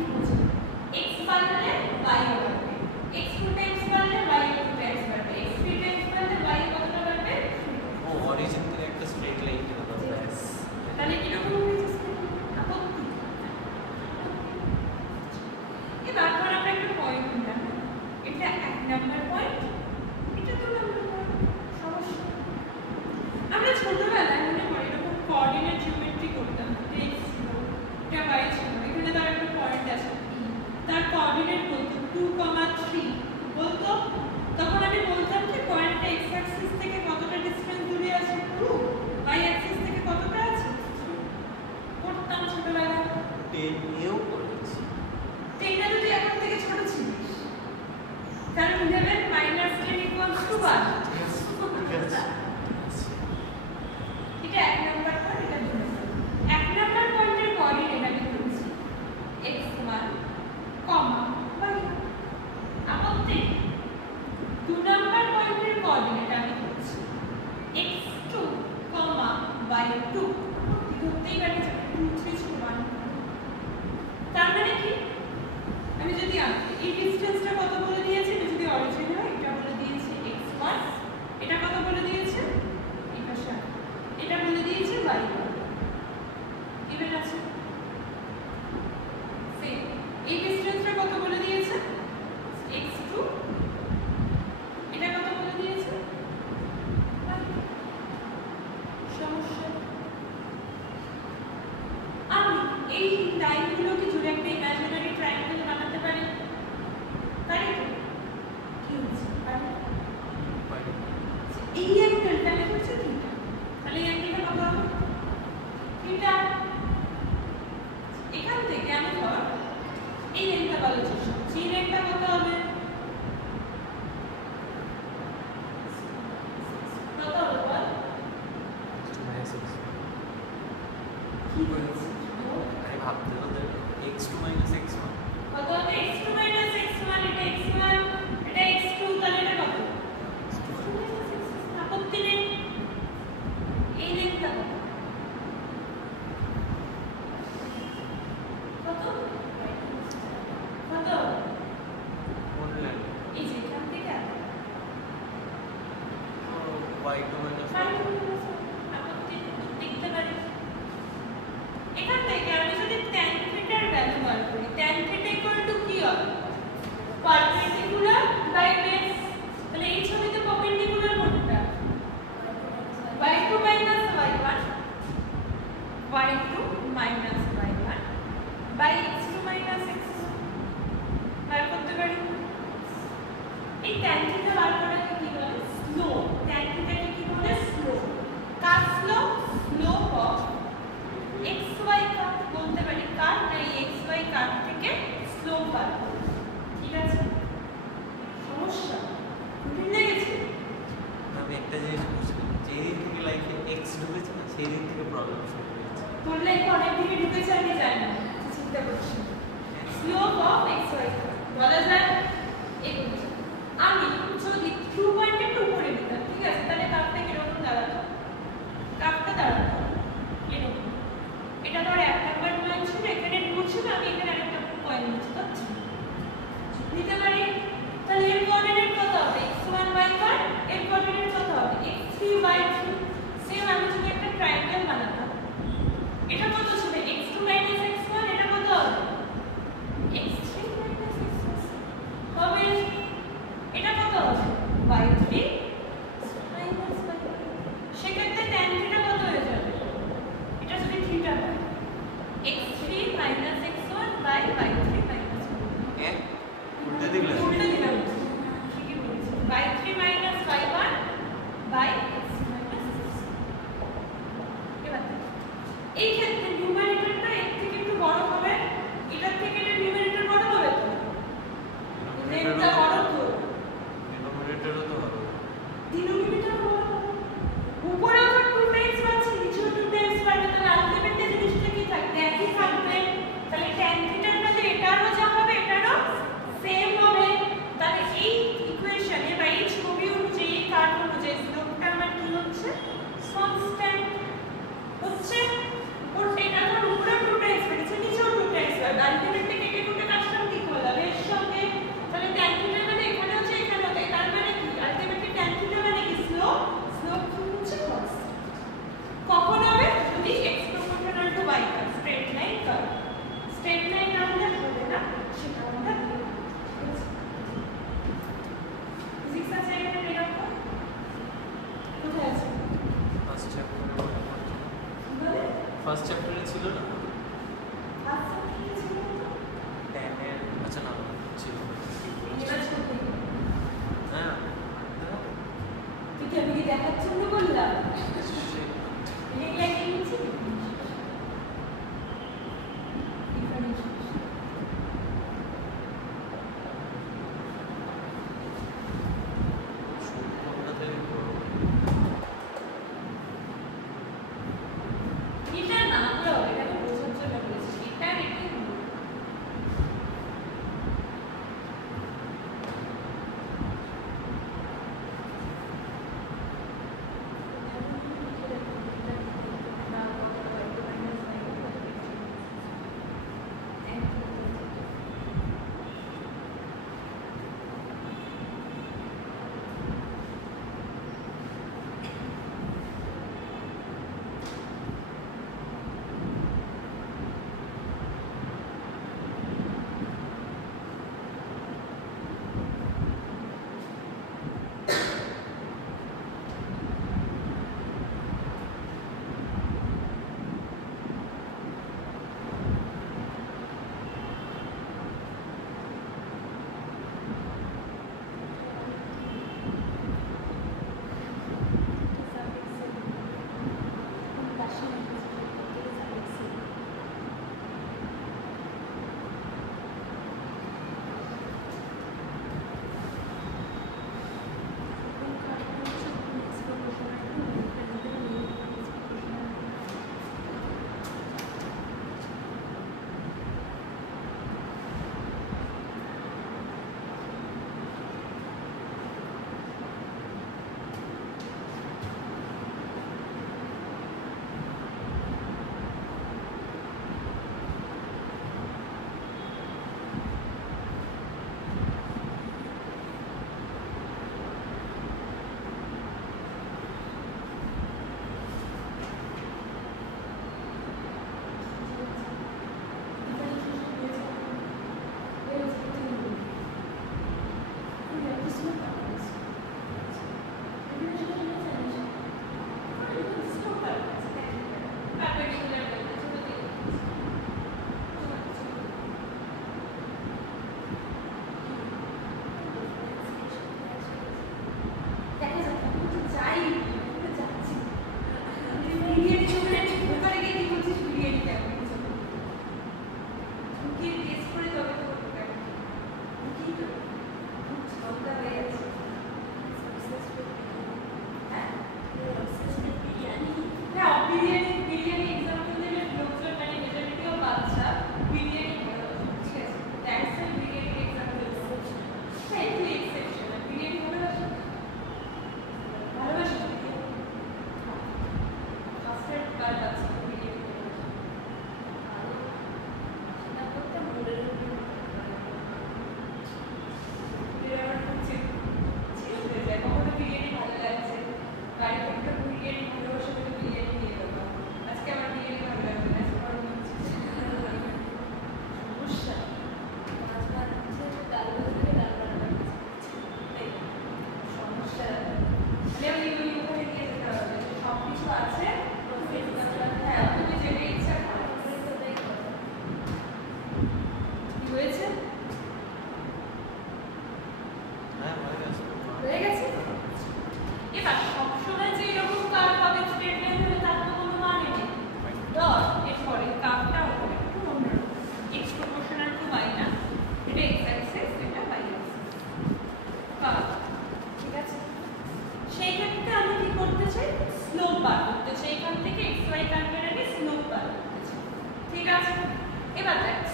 কি বলছে x বাড়লে y বাড়বে, x 2 টাইমস বাড়লে y 2 টাইমস বাড়বে, x 3 টাইমস বাড়লে y কতটা বাড়বে? ও অরিজিন থেকে একটা স্ট্রেট লাইন কেটে দাও ব্যাস। তাহলে কি রকম হয়েছে আপত্তি? তারপর আমরা একটা পয়েন্ট নিলাম, এটা 1 নাম্বার পয়েন্ট, এটা 2 নাম্বার পয়েন্ট। সমস্যা আমরা ছোটবেলায় মনে করি এরকম কোঅর্ডিনেট জিওমেট্রি করতাম, x ছিল এটা y ছিল, এখানে তার একটা পয়েন্ট আছে তার কোঅর্ডিনেট বলতো 2, 3 বলতো, তখন আমি বলতাম যে পয়েন্টটা x অ্যাক্সিস থেকে কতটা ডিসটেন্স দূরে আছে 2, y অ্যাক্সিস থেকে কতটা আছে 3 করতাম ছোটবেলায়। 10 এও করেছি। এটা যদি এখন থেকে ছোট ছিলিস, কারণ 11 - 10 = 1। এটা 1 নাম্বার পয়েন্ট, এটা 2 নাম্বার। 1 নাম্বার পয়েন্টের কোঅর্ডিনেট আমি ধরেছি x1, y। আপত্তি? 2 নাম্বার পয়েন্টের কোঅর্ডিনেট আমি ধরেছি x2, y2। ধরতেই পারি 2, 3 ছিল 1। তার মানে কি আমি যদি এই ডিসটেন্সটা কত বলে দিয়েছি, এটা যদি অরিজিন হয় এটা বলে দিয়েছি x1, এটা কত বলে দিয়েছে এই পাশে, এটা বলে দিয়েছে y1। ইভেন আছে সেম, এই ডিসটেন্সটা কত বলে দিয়েছে x2, এটা কত বলে দিয়েছে y। সমস্যা আমি এই লাইনগুলোকে জুড়ে একটা ইমাজিনারি ট্রায়াঙ্গেল বানাতে পারি, পারি তো? কি হচ্ছে পারি? এই অ্যাঙ্গেলটা আমি করছি থিটা, তাহলে এই অ্যাঙ্গেলটা কত হবে থিটা। এখান থেকে আমি ধর এই রেখা বলার চেষ্টা করছি, এই রেখা কত হবে কত হবে বল? কি বলছিস? আরে ভাবতে হলে x2 - x1 কত হবে? x2 - x1, এটা x1, এটা x2, তাহলে এটা কত? আপত্তি নেই। এই লেখটা কত? কত? কোন লাইন? এই যে এখান থেকে y2 - আপত্তি দেখতে পারি। এখান থেকে আমি যদি tan থিটার ভ্যালু বার করি, tan থিটা = কি হবে? Perpendicular by base. তাহলে এই ছবিতে পারপেন্ডিকুলার কোনটা? y2 - y1, y2 - y1 by x2 - x1 বার করতে পারি। এই tan থিটা বার করাকে কি বলে? স্লোপ। tan থিটাকে কি বলে? Slope. Car slope? Slope of xy curve বলতে পারি, কার না এই xy কার্ভ থেকে স্লোপ বার করব। ঠিক আছে? সমস্যা বুঝে গেছে? আমি একটা জিনিস বুঝলাম, যে দিন থেকে লাইফে x ঢুকেছে না সেই দিন থেকে প্রবলেম শুরু হয়েছে। তোর লাইফে অনেক দিকে ঢুকেছে আমি জানি না, চিন্তা করছি। স্লোপ অফ xy কার্ভ বলা যায় এই বলছি। আমি যদি 2 পয়েন্টের উপরে নিতাম, ঠিক আছে, তাহলে কার্ভটা কিরকম দাঁড়াতো? কার্ভটা দাঁড়াতো এরকম। এটা ধর 1 নাম্বার পয়েন্ট ছিল, এখানে 2 ছিল, আমি এখানে আরেকটা পয়েন্ট নিচ্ছি, তো নিতে পারি। তাহলে এর কোঅর্ডিনেট কত হবে? x1, y1, এর কোঅর্ডিনেট কত হবে? x3, y3। সেম আমি যদি একটা ট্রায়াঙ্গেল বানাতাম, এটা কত ছিল? x2 - x1, এটা কত হবে? x3 - x1 হবে। এটা কত হবে? y3 - y1। সেক্ষেত্রে tan থিটা কত হয়ে যাবে? এটা যদি থিটা হয় x3 - x1 by y3 - y1। উল্টে দিলে উল্টে দিলাম, ঠিকই বলেছি, y3 - y1 by x3 - x1। এবার এই ক্ষেত্রে নিউমারেটরটা এর থেকে একটু বড় হবে, এটার থেকে এটা নিউমারেটর বড় হবে তো, রেটটা বড় তো, ডিনোমিনেটরও তো হবে, ডিনোমিনেটর বড় হবে। উপরেও তো 2 টাইমস পাচ্ছি, নিচেও 2 টাইমস পাবে, তাহলে আলটিমেটলি জিনিসটা কি থাকবে? একই থাকবে। তাহলে tan থিটার মধ্যে এটারও যা হবে এটারও সেম হবে। তাহলে এই ইকুয়েশনে বা এই ছবি অনুযায়ী, কার্ভ অনুযায়ী স্লোপটা আমার কি হচ্ছে? কনস্ট্যান্ট হচ্ছে। ওর এটা ধর উপরে 2 টাইমস পেয়েছে, নিচেও 2 টাইমস পাবে, আলটিমেটলি কেটে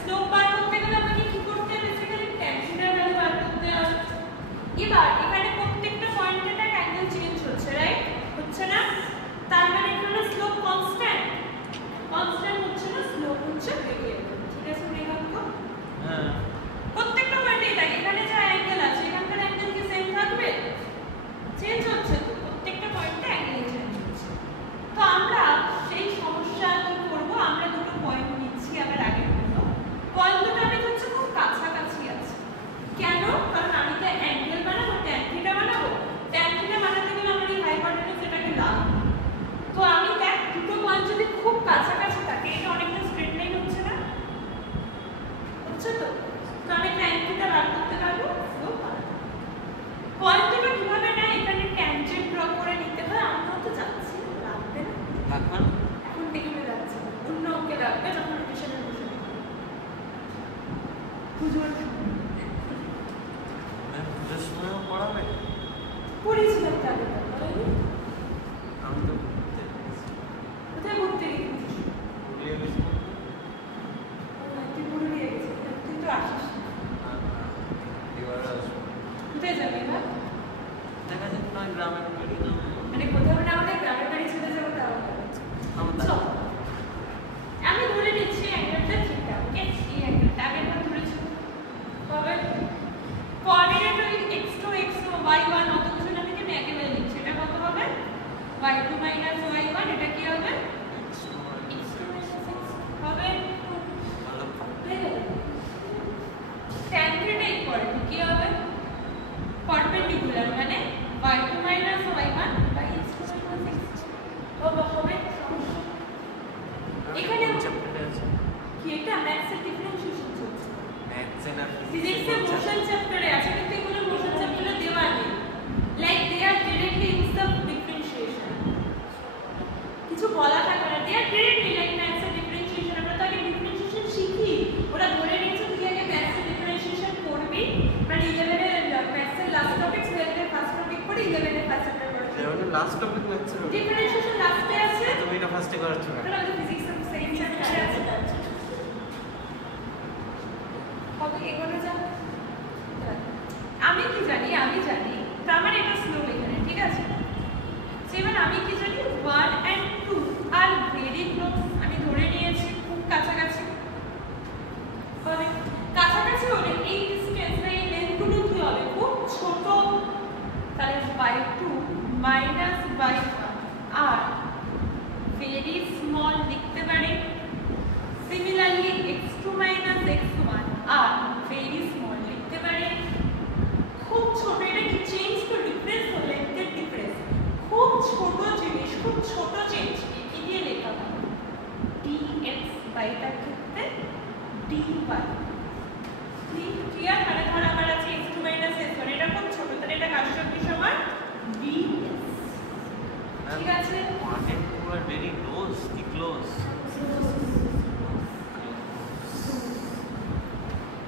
স্লোপ বার করতে গেলে আমাকে কি করতে হবে বেসিক্যালি tan থিটার ভ্যালু বার করতে হবে এবার এখানে প্রত্যেকটা পয়েন্টে তার অ্যাঙ্গেল চেঞ্জ হচ্ছে রাইট হচ্ছে না তার মানে এখানে স্লোপ কনস্ট্যান্ট হচ্ছে না স্লোপ হচ্ছে ভেরিয়েবল ঠিক আছে মেঘাঙ্ক হ্যাঁ প্রত্যেকটা পয়েন্টে তাই এখানে যা অ্যাঙ্গেল আছে এখানকার অ্যাঙ্গেল কি সেম থাকবে চেঞ্জ হচ্ছে তো প্রত্যেকটা পয়েন্টে অ্যাঙ্গেল চেঞ্জ হচ্ছে তো আমরা সেই সমস্যা কি করব আমরা দুটো পয়েন্ট নিচ্ছি আবার আগের মতো পয়েন্ট দুটো আমি হচ্ছে খুব কাছাকাছি আছে কেন কারণ আমি তো অ্যাঙ্গেল বানাবো tan থিটা বানাবো tan থিটা বানাতে গেলে আমার এই হাইপোটেনিউস এটাকে লাগবে তো আমি দেখ দুটো পয়েন্ট যদি খুব কাছাকাছি থাকে এটা অনেকটা স্ট্রেট লাইন হচ্ছে না হচ্ছে তো তো আমি tan থিটা বার করতে পারবো স্লোপ পয়েন্ট দুটো কিভাবে না এখানে ট্যানজেন্ট ড্র করে নিতে হয় আমরা তো যাচ্ছি লাগবে না লাগবে না এখন দেখে যাচ্ছে অন্য অঙ্কে লাগবে যখন রিভিশনে বসে পুজোর পুজোর সময়ও পড়াবে পড়েছিলাম তাহলে আমি তো কোথায় ঘুরতে গেছিস পুরুলিয়া গেছি তুই পুরুলিয়া গেছিস তুই তো আসিস এবার আসবো কোথায় যাবি এবার দেখা যাক না গ্রামের বাড়ি না মানে কোথাও না আমাদের গ্রামের বাড়ি চলে যাবো তাও চল আমি ধরে নিচ্ছি অ্যাঙ্গেলটা ঠিকঠাক ওকে এই অ্যাঙ্গেলটা আগের বার ধরেছি তবে কোঅর্ডিনেট ওই x2 y1 অত কিছু না থেকে আমি একেবারে লিখছি এটা কত হবে y2 y1 এটা কি হবে x2 x হবে ভালো tan থিটা ইকুয়াল টু কি হবে পারপেন্ডিকুলার মানে y2 y1 x2 x হবে এখানে চ্যাপ্টারে আছে কি এটা ম্যাথসের ডিফারেন্সিয়েশন চলছে ম্যাথস এন্ড ফিজিক্সের মোশন চ্যাপ্টারে আছে কিন্তু এগুলো মোশন চ্যাপ্টারে দেওয়া নেই like they are directly in the differentiation কিছু বলা থাকে না দে আর ডিরেক্টলি লাইক ম্যাথসের ডিফারেন্সিয়েশন আমরা তো আগে ডিফারেন্সিয়েশন শিখি ওরা ধরে নিয়েছে তুই আগে ম্যাথসের ডিফারেন্সিয়েশন করবি মানে 11 এর ম্যাথসের লাস্ট টপিক 12 এর ফার্স্ট টপিক পড়ি 11 এর ফার্স্ট চ্যাপ্টার পড়ি যেমন লাস্ট টপিক ম্যাথস এর ডিফারেন্সিয়েশন লাস্টে আছে তুমি এটা ফার্স্টে করাচ্ছ না কারণ ফিজিক্সের সেকেন্ড চ্যাপ্টারে আছে কবে এগোনো যাবে আমি কি জানি তার মানে এটা স্লো এখানে ঠিক আছে যেমন আমি কি জানি 1 and 2 আর ভেরি ক্লোজ আমি ধরে নিয়েছি খুব কাছাকাছি মানে কাছাকাছি হলে এই ডিসটেন্স এই লেন্থগুলো কি হবে খুব ছোট তাহলে y2 minus y1 are very small লিখতে পারি similarly x2 minus x1 are very small লিখতে পারি খুব ছোট এটা কি চেঞ্জ তো ডিফারেন্স তো লেন্থের ডিফারেন্স খুব ছোট জিনিস খুব ছোট চেঞ্জ কি দিয়ে লেখা হবে dx বাইটার ক্ষেত্রে dy ক্লিয়ার মানে ধর আমার আছে x2 x1 এটা খুব ছোট তাহলে এটা কার সঙ্গে সমান ds ঠিক আছে 1 and 2 are very close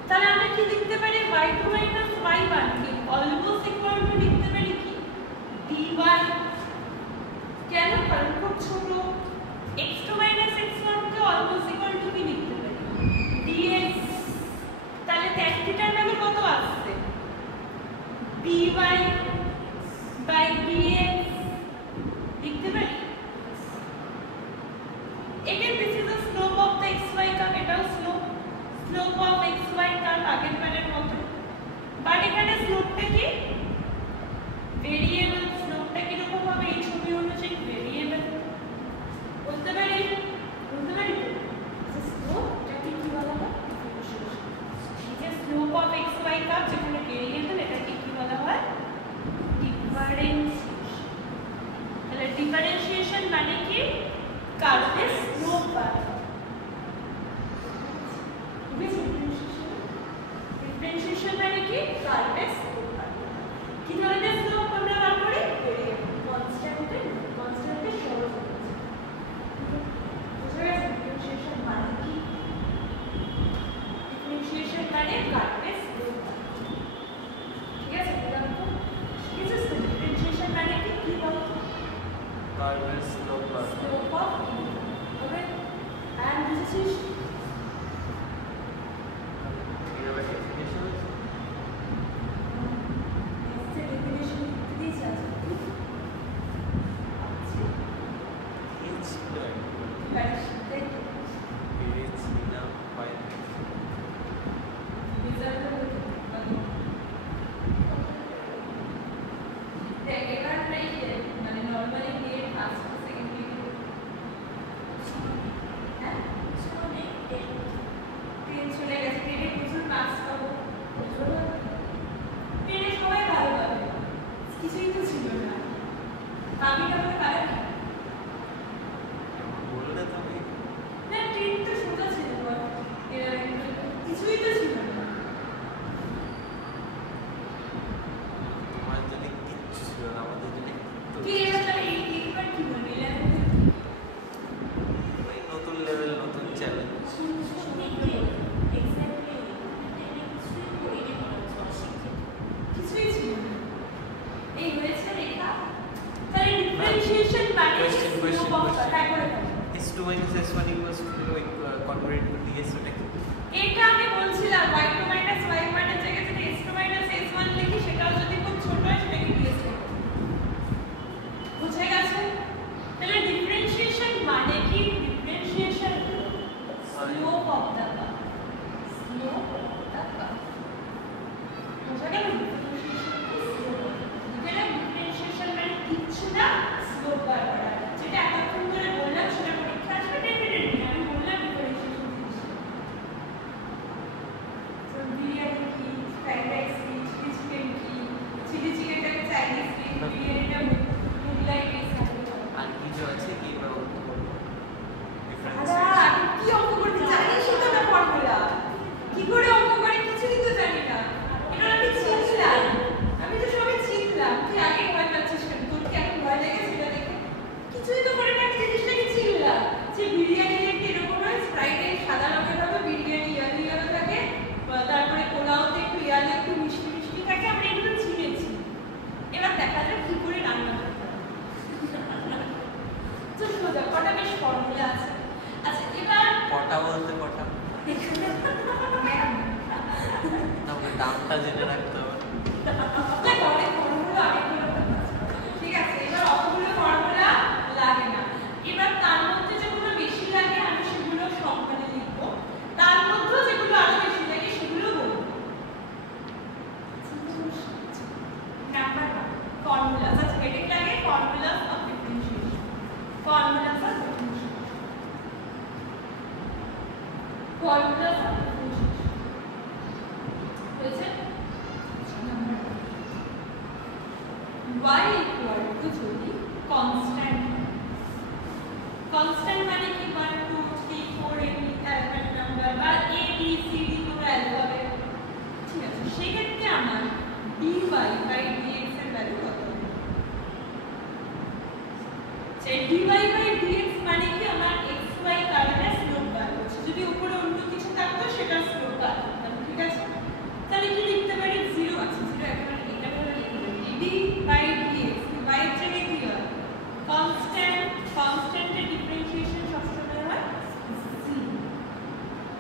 তাহলে আমরা কি লিখতে পারি y2 y1 কি অলমোস্ট ইকুয়াল টু লিখতে পারি কি dy কেন কারণ খুব ছোট x2 x1 K almost equal to কি লিখতে পারি dx তাহলে tan থিটার ভ্যালু কত আসছে dy বাই dx লিখতে পারি again this is the slope of the xy curve এটাও slope of xy curve আগের বারের মতো বাট এখানে স্লোপটা কি ভেরিয়েবল স্লোপটা কি রকম হবে এই ছবি অনুযায়ী ভেরিয়েবল বলতে পারি স্লোপটা কি বলা হয় এই যে স্লোপ অফ xy কার্ভ যেখানে ভেরিয়েবল এটাকে কি বলা হয় ডিফারেন্সিয়েশন তাহলে ডিফারেন্সিয়েশন মানে কি কার্ভের স্লোপ বার ডিফারেন্সিয়েশন মানে কি কার্ভের স্লোপ বার কি ধরনের স্লোপ আমরা বার করি ভেরিয়েবল কনস্ট্যান্টের সহজ বুঝা গেছে ডিফারেন্সিয়েশন মানে কি ডিফারেন্সিয়েশন মানে কার্ভের স্লোপ বার ঠিক আছে দেখো কিছু ডিফারেন্সিয়েশন মানে কি বলতো কার্ভের slope slope of okay and this is দামটা জেনে রাখতে হবে। ঠিক আছে, এবার অতগুলো ফর্মুলা লাগে না। এবার তার মধ্যে যেগুলো বেশি লাগে আমি সেগুলো সংখ্যাতে লিখবো, তার মধ্যে যেগুলো আরো বেশি লাগে সেগুলো বলবো। নাম্বার 1 ফর্মুলা, আচ্ছা হেডিং লাগে formula of differentiation, formula of differentiation, formula of differentiation হয়েছে। y equal to যদি constant, constant মানে কি 1 2 3 4 এমনি অ্যালফাবেট নাম্বার বা a b c d পুরো অ্যালফাবেট, ঠিক আছে, সেই ক্ষেত্রে আমার dy by dx এর ভ্যালু কত হবে? সেই dy by dx মানে কি আমার x y কারেন্টের স্লোপ বার হচ্ছে, যদি উপরে অন্য কিছু থাকতো সেটা স্লোপ বার করতাম, ঠিক আছে। তাহলে কি লিখতে পারি 0 আছে, 0 একেবারে এটা বলে লিখতে পারি dy by dx, y এর জায়গায় কি হয় কনস্ট্যান্ট, কনস্ট্যান্টের ডিফারেন্সিয়েশন সবসময় হয় 0।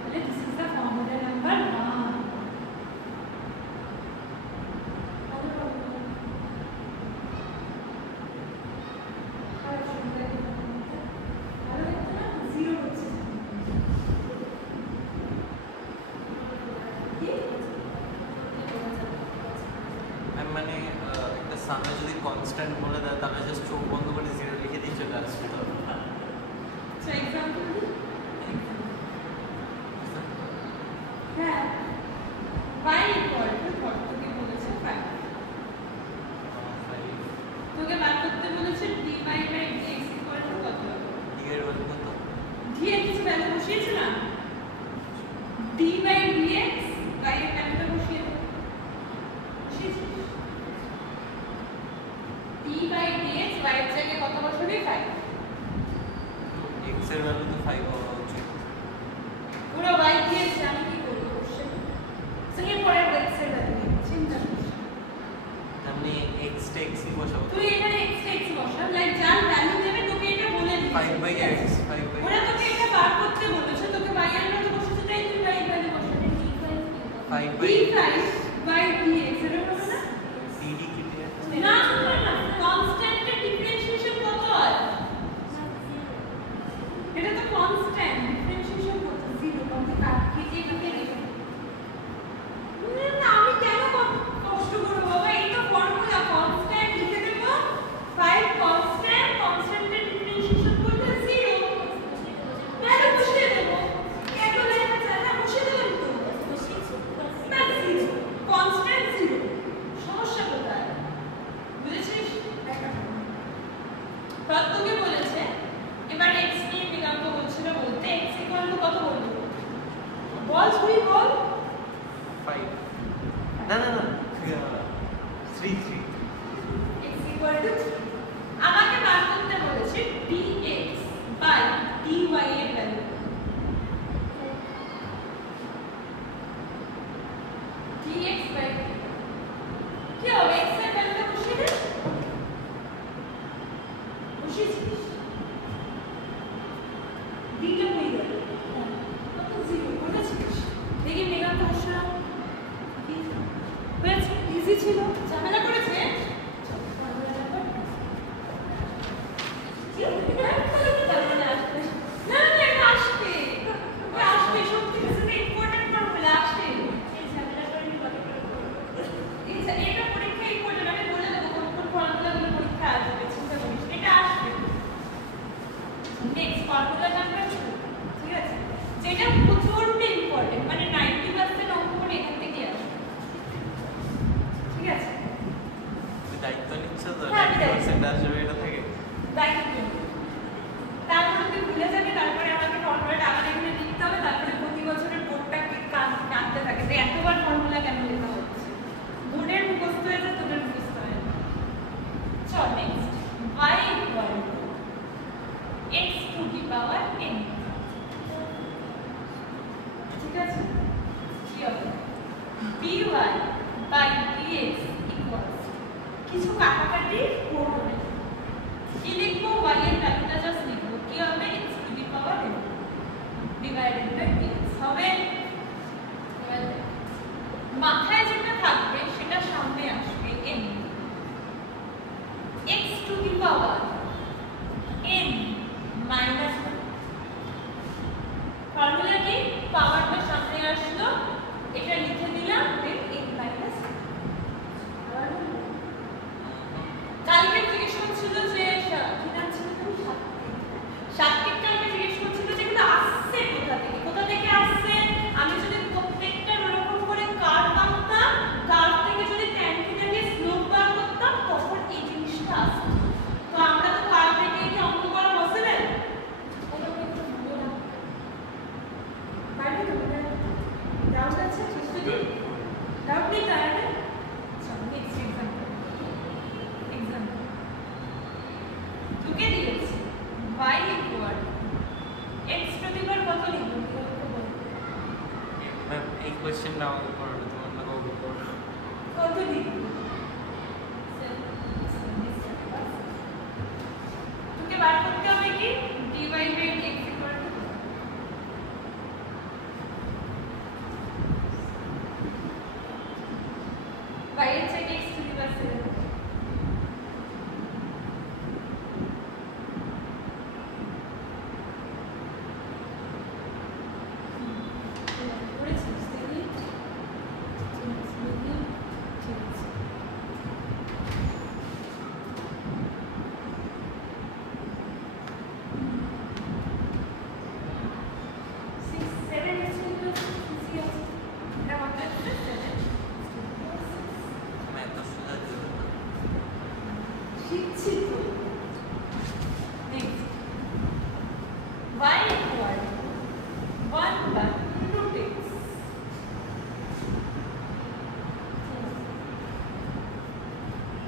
তাহলে this is the formula number 1। মানে একটা সামনে যদি কনস্ট্যান্ট বলে দেয় তাহলে জাস্ট চোখ বন্ধ করে 0 লিখে দিয়ে চলে আসবে। তো So example হ্যাঁ y equal to ধর তোকে বলেছে 5, তোকে বার করতে বলেছে dy by dx equal to কত হবে? d এর ভ্যালু কত? d এর কিছু ভ্যালু বসিয়েছে না, d by dx y এর ভ্যালুটা বসিয়ে দে, বসিয়েছিস d by dx y এর জায়গায় কত বসাবি 5, x এর ভ্যালু তো 5 হওয়া উচিত। পুরো y দিয়েছে, আমি কি করব কোশ্চেন সঙ্গে পরে x এর ভ্যালু চিন্তা করিস না। আমি x টা x ই বসাবো। তুই এখানে x বসা, লাইক যার ভ্যালু দেবে তোকে এটা বলে দিবে 5 by x, 5 by ওরা তোকে এটা বার করতে বলেছে, তোকে y এর ভ্যালু বসাতে তাই তুই y এর value বসাবি 5 by d5 by dx এর হবে না dd কি দিয়ে? না না কনস্ট্যান্টের ডিফারেন্সিয়েশন কত হয়? এটা তো কনস্ট্যান্ট ডিফারেন্সিয়েশন কত 0 কত কাটকে যে তোকে লিখে না আমি কেন কষ্ট করব বাবা, এই তো ফর্মুলা কনস্ট্যান্ট লিখে দেব 5 কনস্ট্যান্ট, কনস্ট্যান্টের ডিফারেন্সিয়েশন করতে 0 ভ্যালু বসিয়ে দেব, কেন লেখা যায় না বসিয়ে দেবেন তো না 0 কনস্ট্যান্ট 0, সমস্যা কোথায় বুঝেছিস? তোকে বলেছে এবার x নিয়ে বিকল্প বলছিল বলতে x ইকুয়াল টু কত বলবো বল, তুই বল 5 না না না 3 x ইকুয়াল টু 3, আমাকে বার করতে বলেছে dx বাই dy এর ভ্যালু, dx বাই কি হবে x এর ভ্যালুটা বসিয়ে দে, বসিয়েছিস ডিটা হয়ে গেল কত 0 বলেছিস, দেখি মেগা কোশ্চেন হয়েছে, ইজি ছিল, ঝামেলা করেছে না না এটা আসবে, আসবে সত্যি কিছু ইম্পর্টেন্ট ফর্মুলা আসবে, এটা পরীক্ষা ইম্পর্টেন্ট, আমি বলে দেবো কোন কোন ফর্মুলাগুলো পরীক্ষা আসবে, চিন্তা করিস এটা আসবে। নেক্সট ফর্মুলা নাম্বার 2, ঠিক আছে, যেটা প্রচন্ড ইম্পর্টেন্ট, মানে 90% অঙ্ক করে এখান থেকে আসবে, ঠিক আছে। তুই দায়িত্ব নিচ্ছ তো হ্যাঁ, আমি দায়িত্ব 90% আসবে এটা থেকে। দায়িত্ব তারপরে তুই ভুলে যাবি, তারপরে আমাকে ফর্মুলাটা আবার এখানে লিখতে হবে, তারপরে প্রতি বছরের বোর্ডটা কাটতে থাকে যে এতবার ফর্মুলা কেন লেখা হচ্ছে, বোর্ডের মুখস্থ হয়ে যায় তোদের মুখস্থ হয় না। চল next y equal to x to the power n, ঠিক আছে, কি হবে dy by dx equals কিছু কাটাকাটি করবো না, কি লিখবো y এর ভ্যালুটা জাস্ট লিখবো, কি হবে x to the power n divided by dx হবে। মাথায় যে डाउट नहीं था यार चलो next example look at this y equal x to the power কত লিখব ম্যাম এই কোশ্চেনটা আমাকে করো তোমার না কত লিখব তোকে বার করতে হবে কি dy by dx equal to y এর থেকে x to the power 7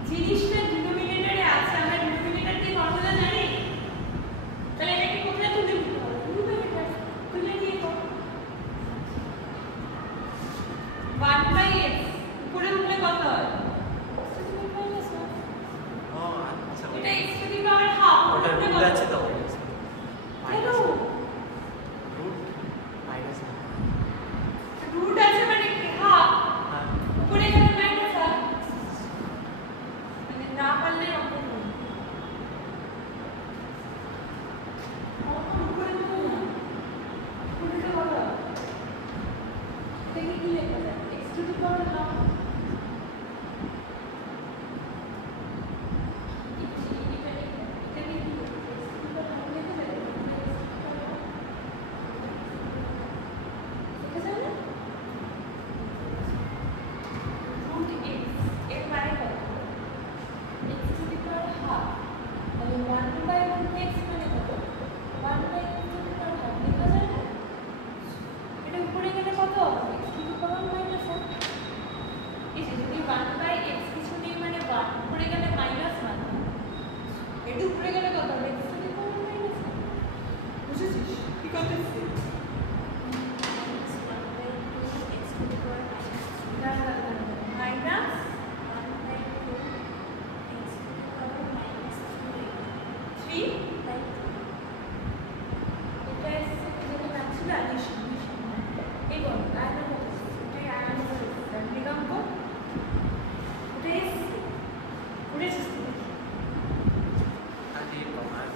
জিনিসটা ডিনোমিনেটরে আছে আমরা ডিনোমিনেটর দিয়ে ফর্মুলা জানি তাহলে এটাকে কোথায় তুলে দিতে হবে ডিনোমিনেটর তুলে দিয়ে দাও 1/x উপরে উঠলে কত হয় ও আচ্ছা এটা x to the power half ওটা রুট আছে তো হ্যালো রুট মাইনাস রুট আছে মানে কি হাফ হ্যাঁ উপরে গেলে মাইনাস হাফ মানে না পারলে অঙ্ক করুন উপরে তো না উপরে তো বলো দেখি কি লেখা যায় x to the power half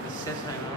বিশ্বাস হয় না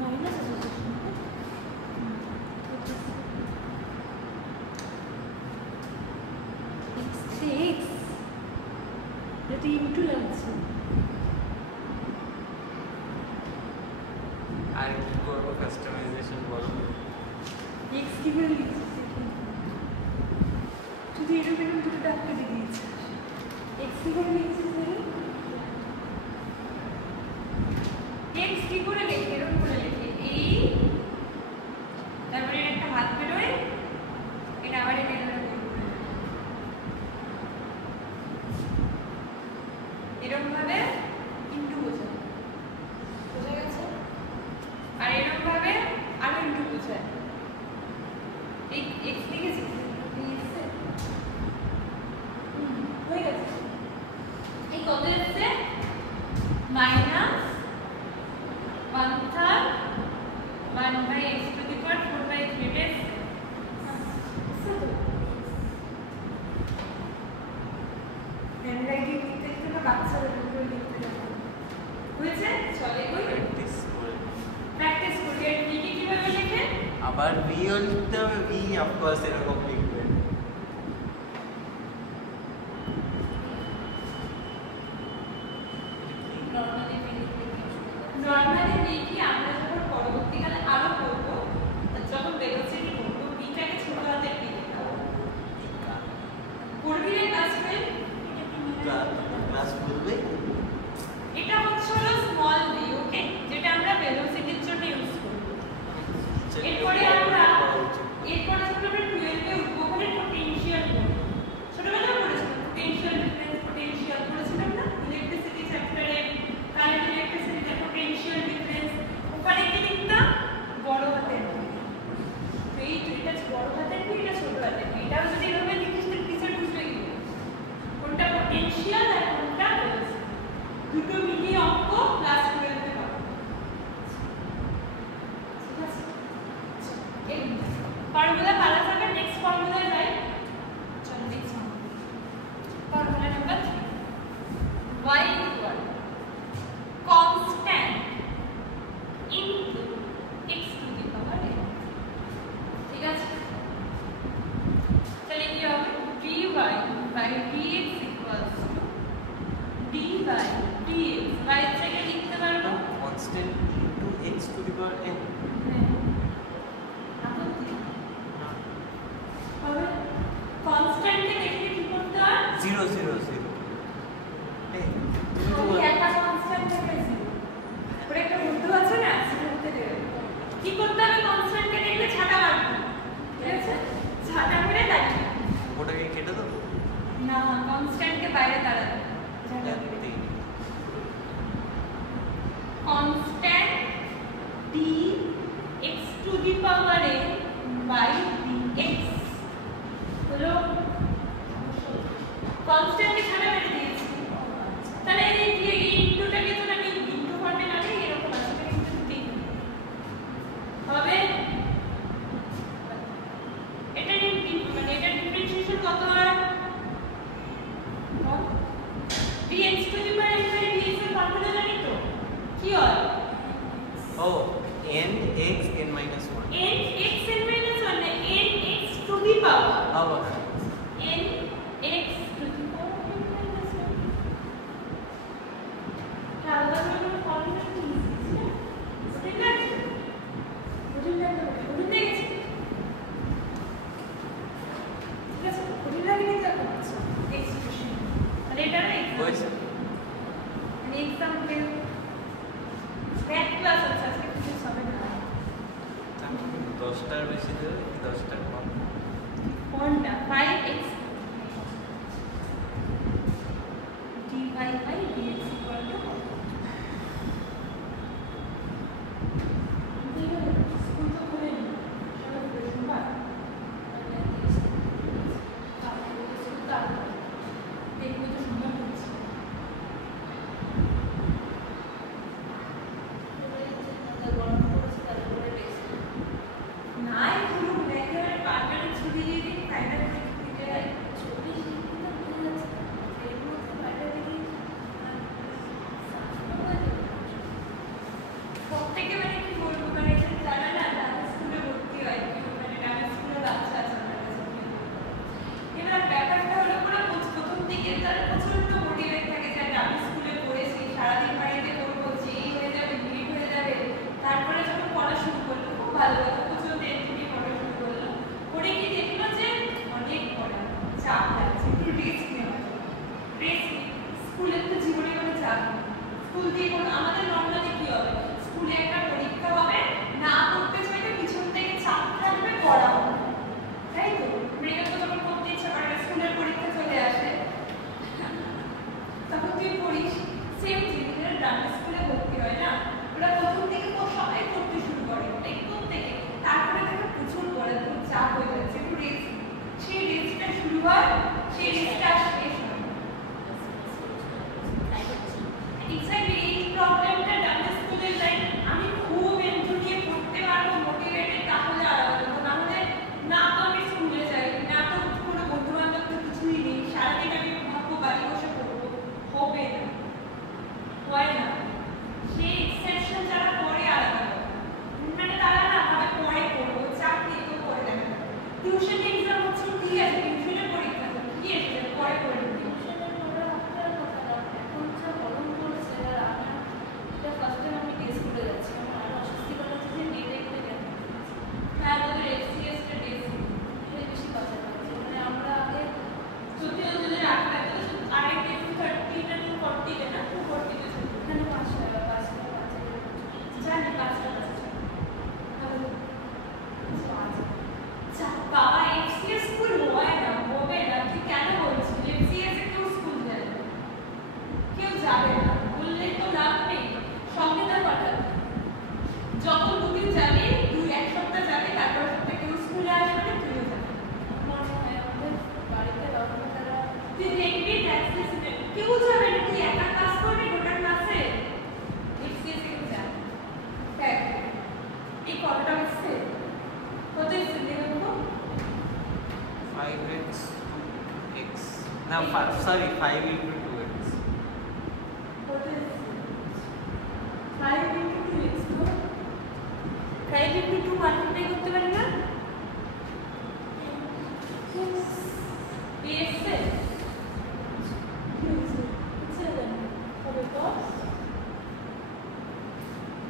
মাইনাস আছে x এটা ইনটু লাগছে আর কি করবো কাস্টমাইজেশন বলো x কি করে লিখছিস তুই এরকম এরকম দুটো ডাক কেটে দিয়েছিস x কি করে লিখছিস x কি করে লিখে এরকম করে লিখে এই তারপরে একটা হাত বেরোয় এটা আবার এটা এরকম ভাবে ইনটু বোঝায় বোঝা গেছে আর এরকম ভাবে আরো ইনটু বোঝায় এই x লিখেছিস হয়ে গেছে এই কত এসছে minus 1/3 1/x to the power 4/3 এটা হ্যান্ডরাইটিং লিখতে লিখতে না বাচ্চারা করে লিখতে যাবে হয়েছে চলে কই প্র্যাকটিস করি আর v কে কিভাবে লেখে আবার v ও লিখতে হবে v অফ কোর্স এরকম লিখবে নরমালি v কি আমরা যখন পরবর্তীকালে আরো করব যখন ভেলোসিটি করব v টাকে ছোট হাতের v করবি রে ক্লাসে ক্লাস বলবে এটা হচ্ছে হলো স্মল v ওকে যেটা আমরা ভেলোসিটির জন্য ইউজ করব এরপরে আমরা যখন আমরা 12 এ উঠবো ওখানে পোটেনশিয়াল করব ছোটবেলায় পড়েছিলাম পোটেনশিয়াল ডিফারেন্স পোটেনশিয়াল পড়েছিলাম না ইলেকট্রিসিটি চ্যাপ্টারে কারেন্ট ইলেকট্রিসিটি পোটেনশিয়াল ডিফারেন্স ওখানে কি লিখতাম বড় হাতের v তো এই দুইটা বড় হাতের v এটা ছোট হাতের v এটাও যদি এভাবে লিখিস তো টিচার বুঝবে কি কোনটা পোটেনশিয়াল আর কোনটা ভেলোসিটি দুটো মিলিয়ে অঙ্ক ক্লাস 12 এ পাবো ঠিক আছে এই ফর্মুলা পারা যাবে নেক্সট ফর্মুলায় যাই চল next formula number 3 y equal constant into x to the power n ঠিক আছে তাহলে কি হবে dy by dx equals to dy dx y এর জায়গায় লিখতে পারবো constant into x to the power n হবে কনস্ট্যান্টকে দেখে কি করতে হয় 0 0 0 ওই একটা কনস্ট্যান্ট থেকে 0 ওরে একটা বিন্দু আছে না সেটাতে দেবে কি করতে হবে কনস্ট্যান্টকে দেখলে ছাটা মারবে ঠিক আছে ছাটা মেরে দাঁড়িয়ে ওটাকে কেটে দাও না কনস্ট্যান্টকে বাইরে দাঁড়াবে ছাটা মেরে constant dx to the power n by dx হলো constant কে ছাড়া মেরে দিয়েছি তাহলে এই যে ইনটুটাকে তো আমি ইনটু ফর্মে না দিই এরকম আছে কিন্তু দিই হবে এটা মানে এটা ডিফারেন্সিয়েশন কত হয় dx to the power n by dx এর ফর্মুলা জানি তো কি হয় ও n x n minus 1 n x n minus 1 না n x to the power আবার n x to the power n minus 1 তাহলে আমরা ফর্মুলা কি লিখছি না ঠিক আছে বুঝুন দেখছি ঠিক আছে বুঝুন লাগি না তো এক্সপ্রেশন মানে এটা না হয়েছে মানে एग्जांपल ব্যাক ক্লাস আছে আজকে কিছু হবে না 10টার বেশি দেবে 10টার কম কোনটা 5x কতটা হচ্ছে কত হচ্ছে দেখো 5x 2x না সরি 5 into 2x কত হচ্ছে 5 into 2x তো 5 into 2 মাল্টিপ্লাই করতে পারি না yes sir হবে তো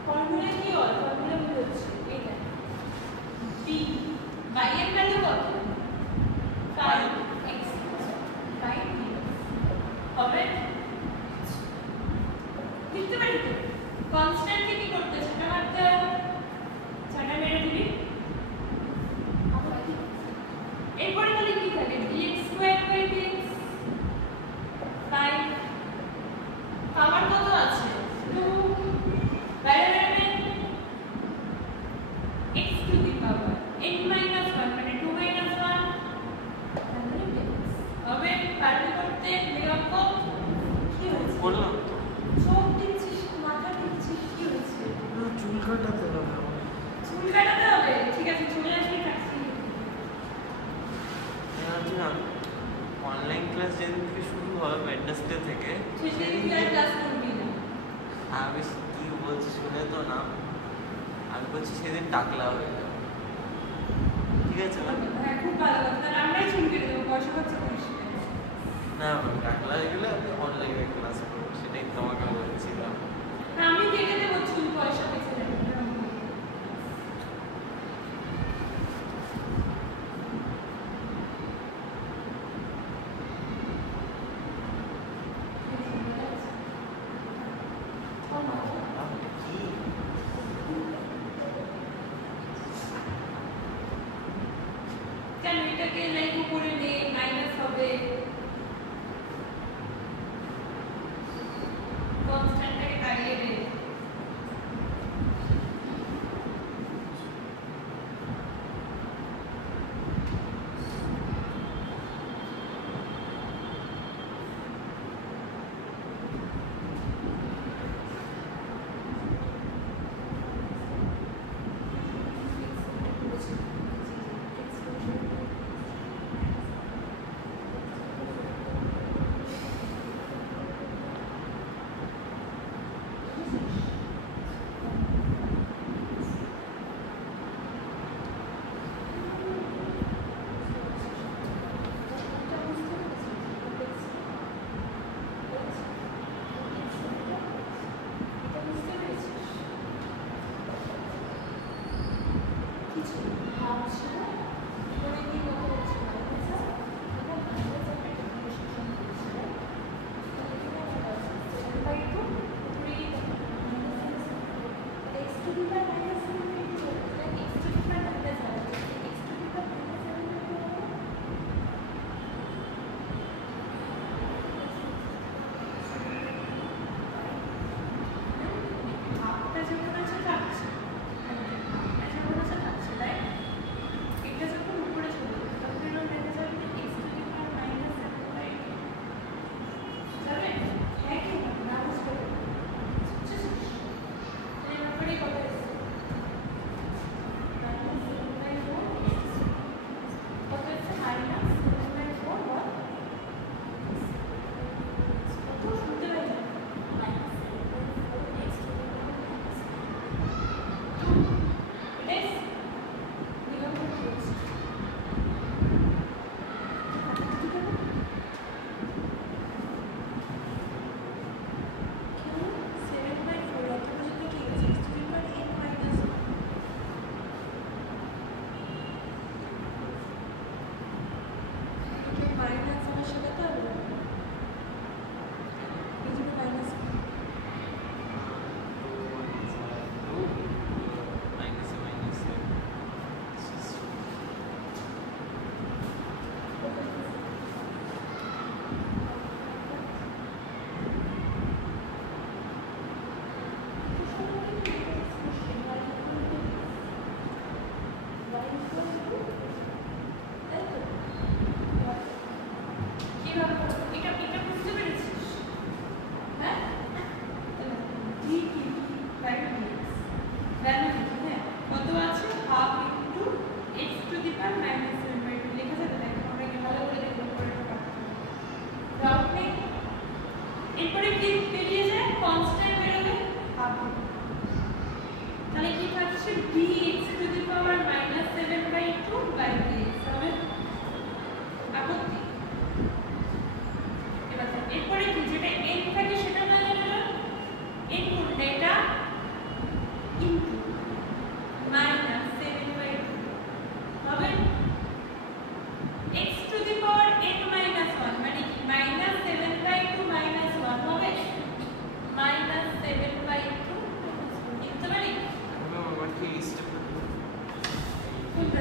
ফর্মুলা কি হয় ফর্মুলা হচ্ছে এটা p y এর ভ্যালু কত 5x 5 হবে লিখতে পারি তো কনস্ট্যান্ট কি করতে সেটা করতে ছাড়া মেরে দিবি এরপরে তাহলে কি থাকে dx স্কয়ার বাই dx 5 পাওয়ার কত আছে 2 বাইরে x to the power n minus 1 মানে 2 minus 1 হবে পারবে করতে বিয়োগ কি হচ্ছে বললাম তো চোখ দিচ্ছিস মাথা দিচ্ছিস কি হচ্ছে চুল কাটাতে হবে চুল কাটাতে হবে ঠিক আছে চলে আসবি কাটছি অনলাইন ক্লাস যেদিন থেকে শুরু হয় ওয়েডনেসডে থেকে সেদিন কি আর ক্লাস করবি না আমি কি বলছি শুনে তো না আমি বলছি সেদিন টাকলা হয়ে যাবে ঠিক আছে ম্যাম হ্যাঁ খুব ভালো কথা তাহলে আমরাই চুল কেটে দেবো পয়সা খরচা করিস না ম্যাম টাকলা হয়ে গেলে আমি অনলাইনে ক্লাস করবো সেটাই তোমাকে বলছিলাম না আমি কেটে দেবো চুল পয়সা বেঁচে যাবে কেন এটাকে লাইক উপরে নে মাইনাস হবে কনস্ট্যান্টটাকে তাড়িয়ে দে কত আছে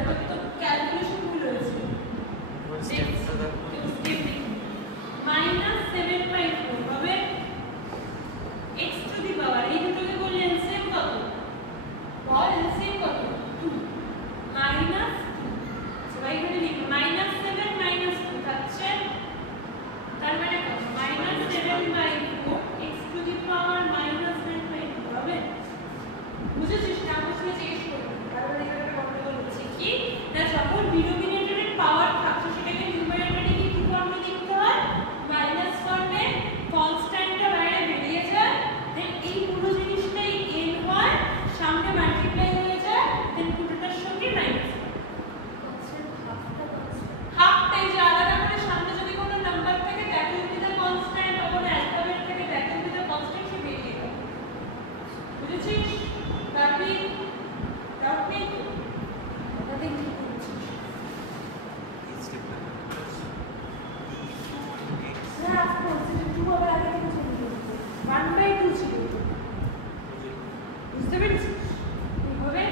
তো ক্যালকুলেশন ভুল হয়েছে। স্টেপটা দেখো। স্টেপ দেখুন -7/4 হবে x টু দি পাওয়ার, এই দুটোকে বললে এলসিএম কত? বল এলসিএম কত? 2 -2। সবাই এখানে লিখো -7 -2 থাকছে, তার মানে কত? -7/4 x টু দি পাওয়ার -7/4 হবে। বুঝেছিস না? বুঝলে জিজ্ঞেস করবো। তারপরে এখানে একটা গন্ডগোল হচ্ছে কি না, যখন ডিনোমিনেটরের পাওয়ার থাকছে সেটাকে নিউমারেটরে কি ফর্মে লিখতে হয়? মাইনাস ফর্মে, কনস্ট্যান্টটা বাইরে বেরিয়ে যায়, দেন এই পুরো জিনিসটাই n হয়, সামনে মাল্টিপ্লাই হয়ে যায়, দেন পুরোটার সঙ্গে মাইনাস হাফটাই যে আলাদা করে সামনে যদি কোনো নাম্বার থাকে that will be the constant, or alphabet থেকে that will be the constant, সে বেরিয়ে যাবে। বুঝেছিস? বাকি ডাউট নেই তো? আমাদের কি করছিস? এই স্টেপটা না, অফকোর্স এটা 2 আবার আগে থেকে চলে যাবে। 1/2 ছিল তো। বুঝতে পেরেছিস? এইভাবে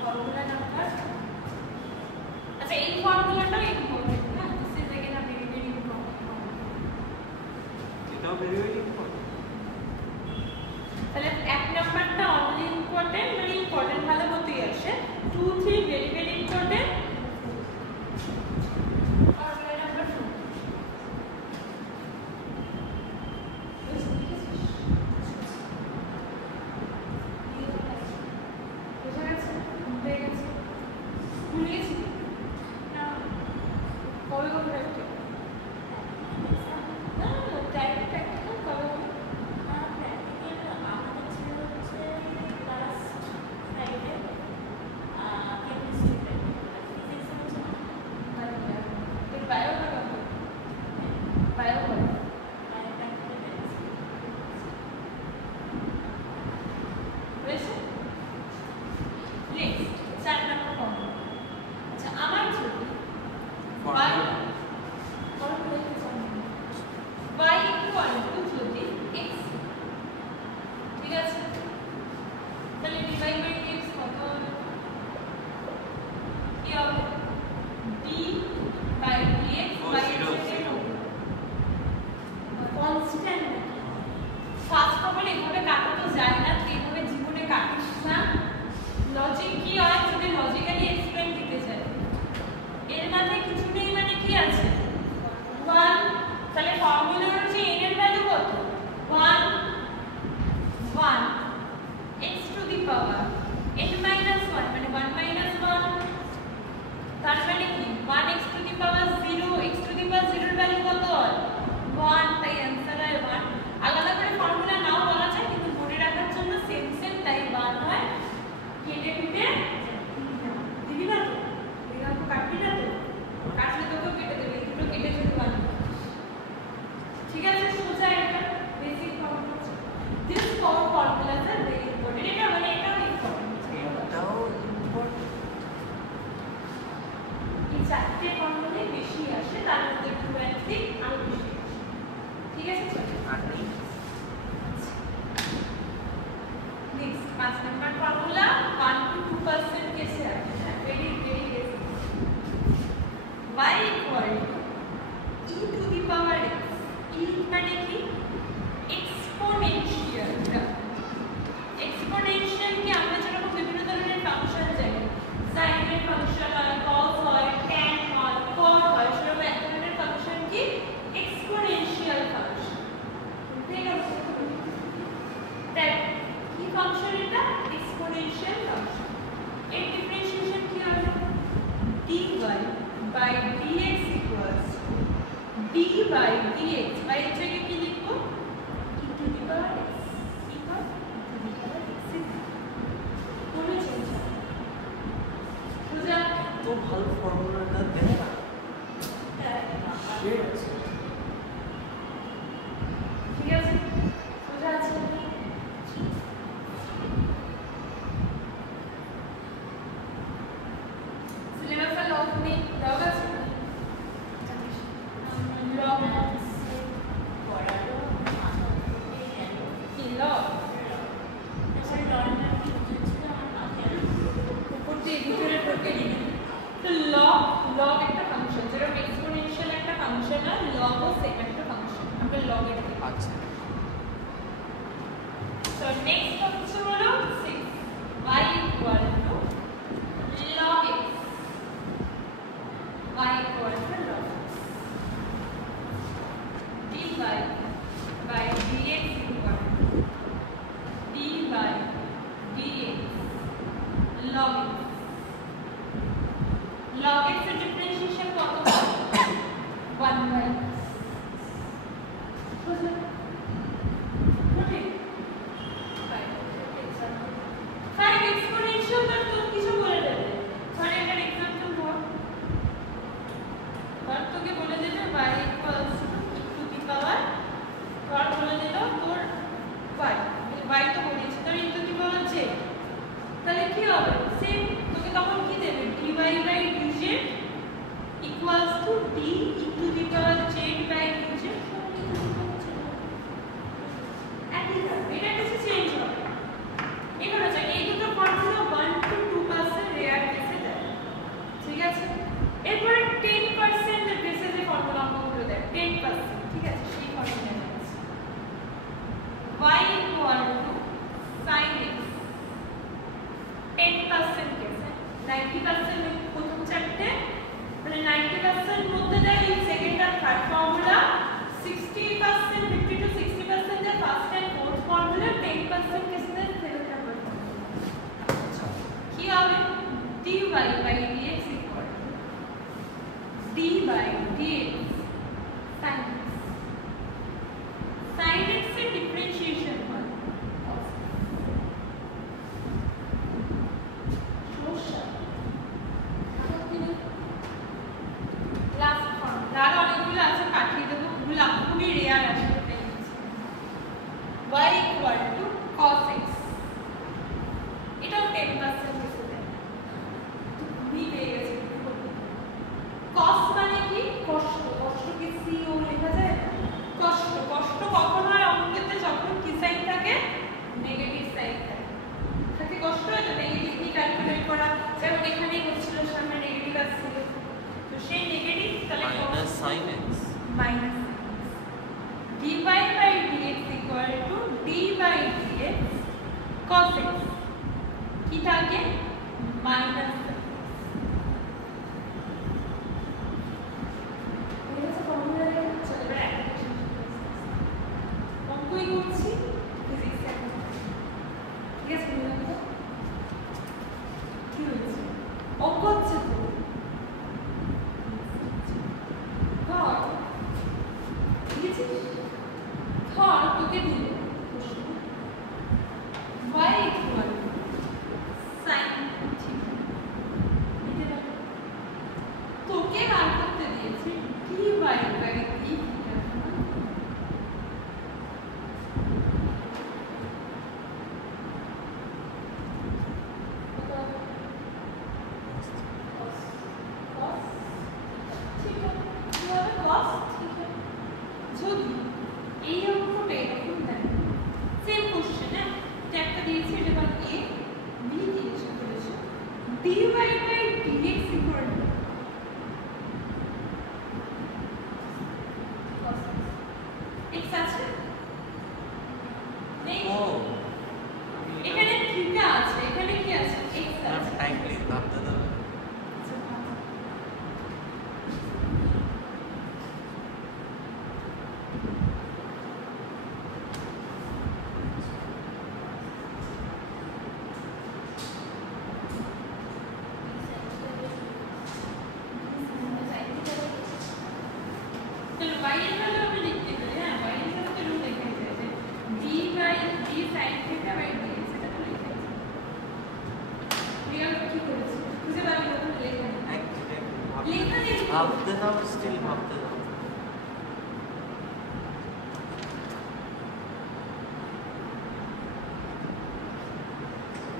ফর্মুলা নাম্বার, আচ্ছা এই ফর্মুলাটাও ইম্পর্টেন্ট না, this is again a very very important. এটাও ভেরি ভেরি ইম্পর্টেন্ট। তাহলে এক নাম্বারটা অনলি ইম্পর্টেন্ট, মানে ইম্পর্টেন্ট ভালো মতোই আসে, 2 3 very very important, formula number 4 কবে কবে রাখতে? না প্র্যাকটিক্যাল কবে হবে? বায়ো কবে? বায়ো কবে? হয়েছে? নেক্সট 4 নম্বর ফর্মুলা। আচ্ছা আমার যদি y equal to যদি x, ঠিক আছে, তাহলে dy by dx কত হবে? কি হবে? d by dx by constant. First of all এভাবে কাটা তো যায় না, তুই এভাবে জীবনে কাটিস না। লজিক কি হয়, যদি লজিক্যালি এক্সপ্লেইন দিতে চাই, এর মাথায় কিছু নেই মানে কি আছে? 1, তাহলে ফর্মুলা হচ্ছে n এর ভ্যালু কত? 1 1 x to the power n minus 1 মানে 1 minus 1, তার মানে কি 1 x to the power 0, x to the power 0 এর ভ্যালু কত হয়? 1, তাই आंसर হয় 1। আলাদা করে ফর্মুলা নাও বলা যায়, কিন্তু মনে রাখার জন্য সেম সেম তাই 1 হয়। কেটে কেটে দিবি না তো? এরকম কাটবি না তো? কাটলে তোকে কেটে দেবে, দুটো কেটে যেতে পারবি। ঠিক আছে, সোজা এটা basic formula. This four formulas are very important. এটা মানে এটাও ইম্পর্টেন্ট। এটাও ইম্পর্টেন্ট। এই চারটে ফর্মুলাই বেশি আসে, তার মধ্যে 2 and 3 আরো বেশি আসে। ঠিক আছে, চলো আটনি नेक्स्ट 5 नंबर फॉर्मूला 1 to 2% कैसे आता है? Very very basic. y equal to e to the power x, e মানে কি? এক্সপোনেনশিয়াল। এক্সপোনেনশিয়াল কি আমরা যেরকম বিভিন্ন ধরনের ফাংশন জানি, সাইনের ফাংশন হয়, cos হয়, tan হয়, cot হয়, সেরকম এক ধরনের ফাংশন কি এক্সপোনেনশিয়াল ফাংশন। ঠিক আছে, তাই কি ফাংশন এটা? Exponential function. এর ডিফারেন্সিয়েশন কি হবে? dy by dx equals d by dx by এর জায়গায় কি লিখবো? e to the power x equal to the power x। কোনো চেঞ্জ হবে না, বুঝা? তো ভালো ফর্মুলাটা দেয় না। ঠিক আছে, বুঝা আছে? সিলেবাসে লগ নেই, লগ আছে? লগ নেক্সট হচ্ছে হলো 6 y equal to log x y equal to log x dy by dx equal to dy dx log x log x এর ডিফারেন্সিয়েশন কত হয় 1 by সোজা ঠিক 5 এক্সপোনেনশিয়াল তার তো কিছু বলে দেবে মানে একটা एग्जांपल ধর তোকে বলে দেবে y equals to the power ধর বলে দিল তোর y তো বলেছি তোর into the power j তাহলে কি হবে সেম তোকে তখন কি দেবে dy by dz equals to d into the power z by dz এটা কিছু চেঞ্জ হবে এখানে আছে এই দুটো ফর্মুলা 1 to 2% রেয়ার কেসে দেয় ঠিক আছে এরপরে 10% এর বেসে যে ফর্মুলা অঙ্কগুলো দেয় 10% ঠিক আছে সেই ফর্মুলা আছে y equal to sin x 10% কেসে 90% প্রথম চারটে মানে 90% মধ্যে দেয় এই সেকেন্ড আর third formula 60% 50 to 60% the first and fourth formula 10% is the third number acha ki hobe dy by dx equal to d by dx sin x এর differentiation হয় সমস্যা লাস্ট ফর্ম আর অনেকগুলো আছে কাটিয়ে দেব ভুল খুবই রেয়ার আছে y equal to cos x এটাও 10% বেশি দেয় তুমি পেয়ে গেছে cos মানে কি কষ্ট কষ্টকে c ও লেখা যায় কষ্ট কষ্ট কখন হয় অঙ্কেতে যখন কি সাইন থাকে নেগেটিভ সাইন থাকে কষ্ট হয় তো নেগেটিভ দিয়ে ক্যালকুলেট করা যেমন এখানেই হচ্ছিল সামনে নেগেটিভ আসছিল তো সেই নেগেটিভ তাহলে minus sin x minus dy by dx equal to d by dx cos x কি থাকে minus এটা ফর্মুলা রেখে চলবে অ্যাপ্লিকেশন অঙ্কই করছি ফিজিক্স ঠিক আছে কি হয়েছে অঙ্ক হচ্ছে তো ধর তোকে দিল y equal sin theta তোকে বার করতে দিয়েছে dy by d theta যদি এই অঙ্কটা এরকম দেয় সেম কোশ্চেন একটা দিয়েছে এটা কারণ a b দিয়েছে বলেছে dy by dx equal to cos x আছে নেই ও এখানে থিটা আছে এখানে কি আছে x আছে টাইম প্লিজ ভাবতে দাও y এর ভ্যালু আমি লিখতে পারি হ্যাঁ y এর ভ্যালু তো রুট লেখা যায় d by d sin theta by dx এটা তো লেখা আছে রিয়াল কি করেছে খুঁজে পাবি ওখানে লেখা লেখা নেই ভাবতে দাও স্টিল ভাবতে দাও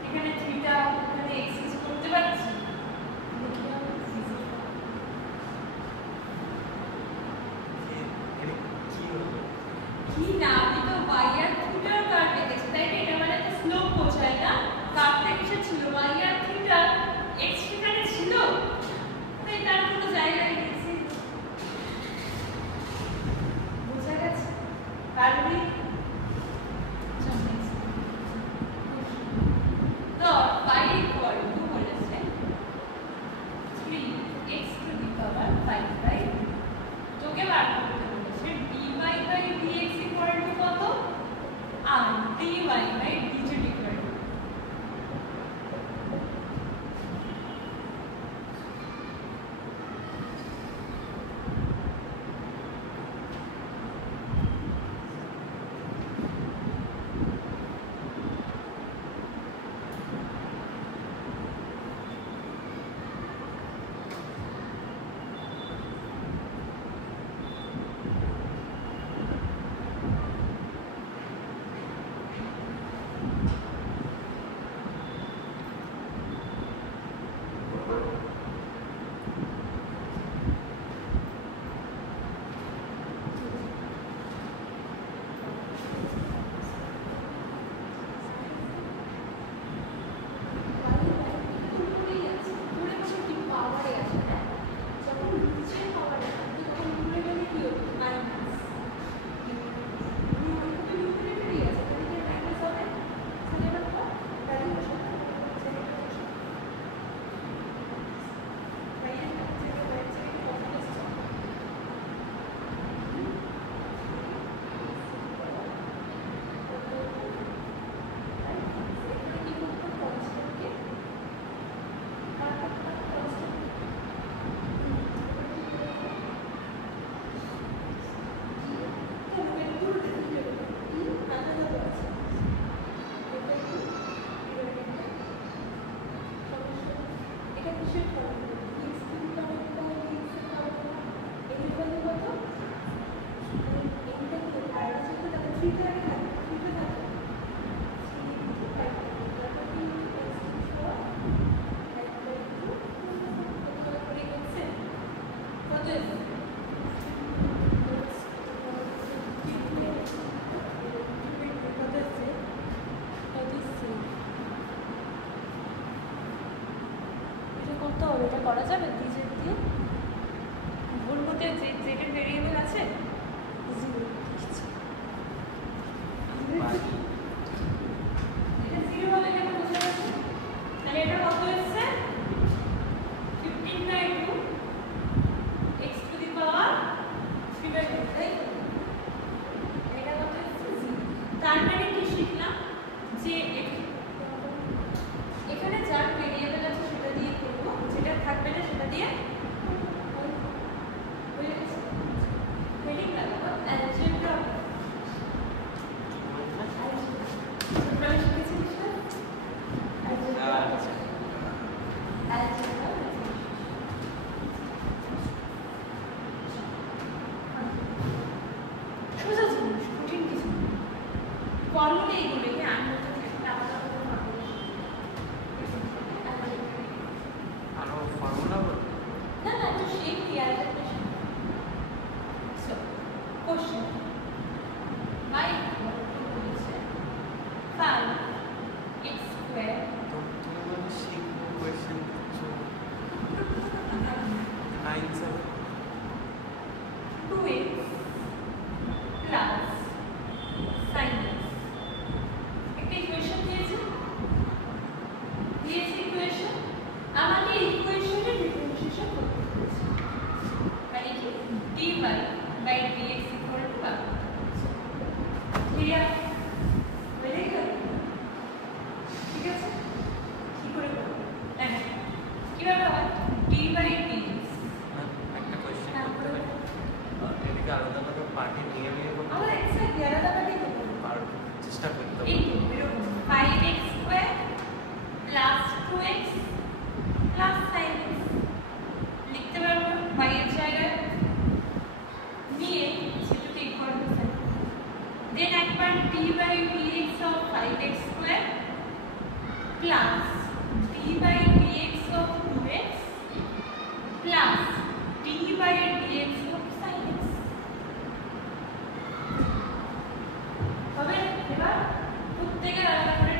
এখানে থিটা এখানে x ইউজ করতে পারছি কি না আমি তো y আর থিটার কার্ভ দেখেছি তাই এটা মানে তো স্লোপ বোঝায় না কার্ভটা কিসে ছিল y আর থিটা x সেখানে ছিল তাই তার কোনো জায়গায় গেছি কিসের formula x cube by x এর ফর্মুলা এর ভ্যালু কত এইটা কি বাইরে যেতে তাহলে 3 তে আগে থাকে 3 তে থাকে 3 ইনটু 5 তারপর কি x কিউব 5 বাই 2 কত করে গেছে কত এসে কত হবে এটা করা যাবে ডিজেড দিয়ে ভুল মতে জেড এর ভেরিয়েবল আছে 0 এটা 0 হবে এটা বোঝা যাচ্ছে তাহলে এটা কত এসেছে 15 by 2 x to the power 3 by 2 তাই এটা কত এসেছে 0 তার মানে কি শিখলাম যে এখানে যার ভেরিয়েবল আছে সেটা দিয়ে করব যেটা থাকবে না সেটা দিয়ে হয়ে গেছে হেডিং লাগাবো অ্যালজেব্রা ছোটবেলা শিখেছিস না অ্যালজেব্রা অ্যালজেব্রা সোজা জিনিস কঠিন কিছু ফর্মুলা এইগুলোকে আমি বলতে থাকি আলাদা করে আরো ফর্মুলা বল না না তো শেপ দিয়ে আর একটা সো কোশ্চেন বাই বলেছে 5 x স্কয়ার তো তুমি বলে শিখবো কোয়েশ্চেন কিছু 2x প্লাস sin x একটা ইকুয়েশন দিয়েছে ইকুয়েশন আমাকে ইকুয়েশনের ডিফারেন্সিয়েশন করতে হয়েছে মানে কি dy by dx equal to 1 clear হয়ে গেল ঠিক আছে কি করে করব কিভাবে হয় dy by dx একটা কোয়েশ্চেন করতে পারি এদিকে আলাদা আলাদা পার্টি নিয়ে করতে আমরা এক্স্যাক্টলি আলাদা পার্টি করব আর চেষ্টা করতে হবে এই তো এরকম 5x square plus 2x plus sin x লিখতে পারবো y এর জায়গায় নিয়ে সেটাকে ইকুয়াল টু sin দেন একবার d by dx of 5x square plus d by dx of 2x plus d by dx of sin x হবে এবার প্রত্যেকের আলাদা করে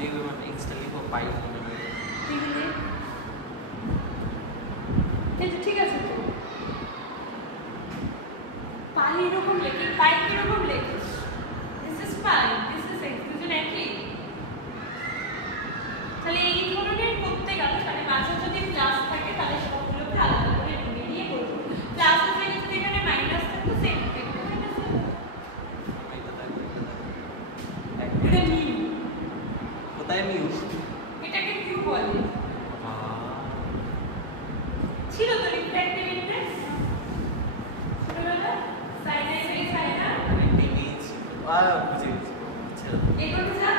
দেখবে মানে এক্সট্রা লিখো পাই মনে হয় কিন্তু ঠিক আছে তো পাই এরকম লেখি পাই কিরকম লেখি this is pi this is x দুজন একই তাহলে এই ধরনের করতে গেলে মানে মাঝে যদি প্লাস থাকে তাহলে সবগুলোকে আলাদা করে নিয়ে করবো প্লাস থেকে যদি এখানে মাইনাস থাকতো সেম থাকতো এটা মিউ কোথায় মিউ এটাকে কিউ বলে ছিল তো রিফ্লেক্টিভ ইন্ডেক্স ছোটবেলা সাইন এ সাইন আর বুঝে গেছি আচ্ছা এগুলো যা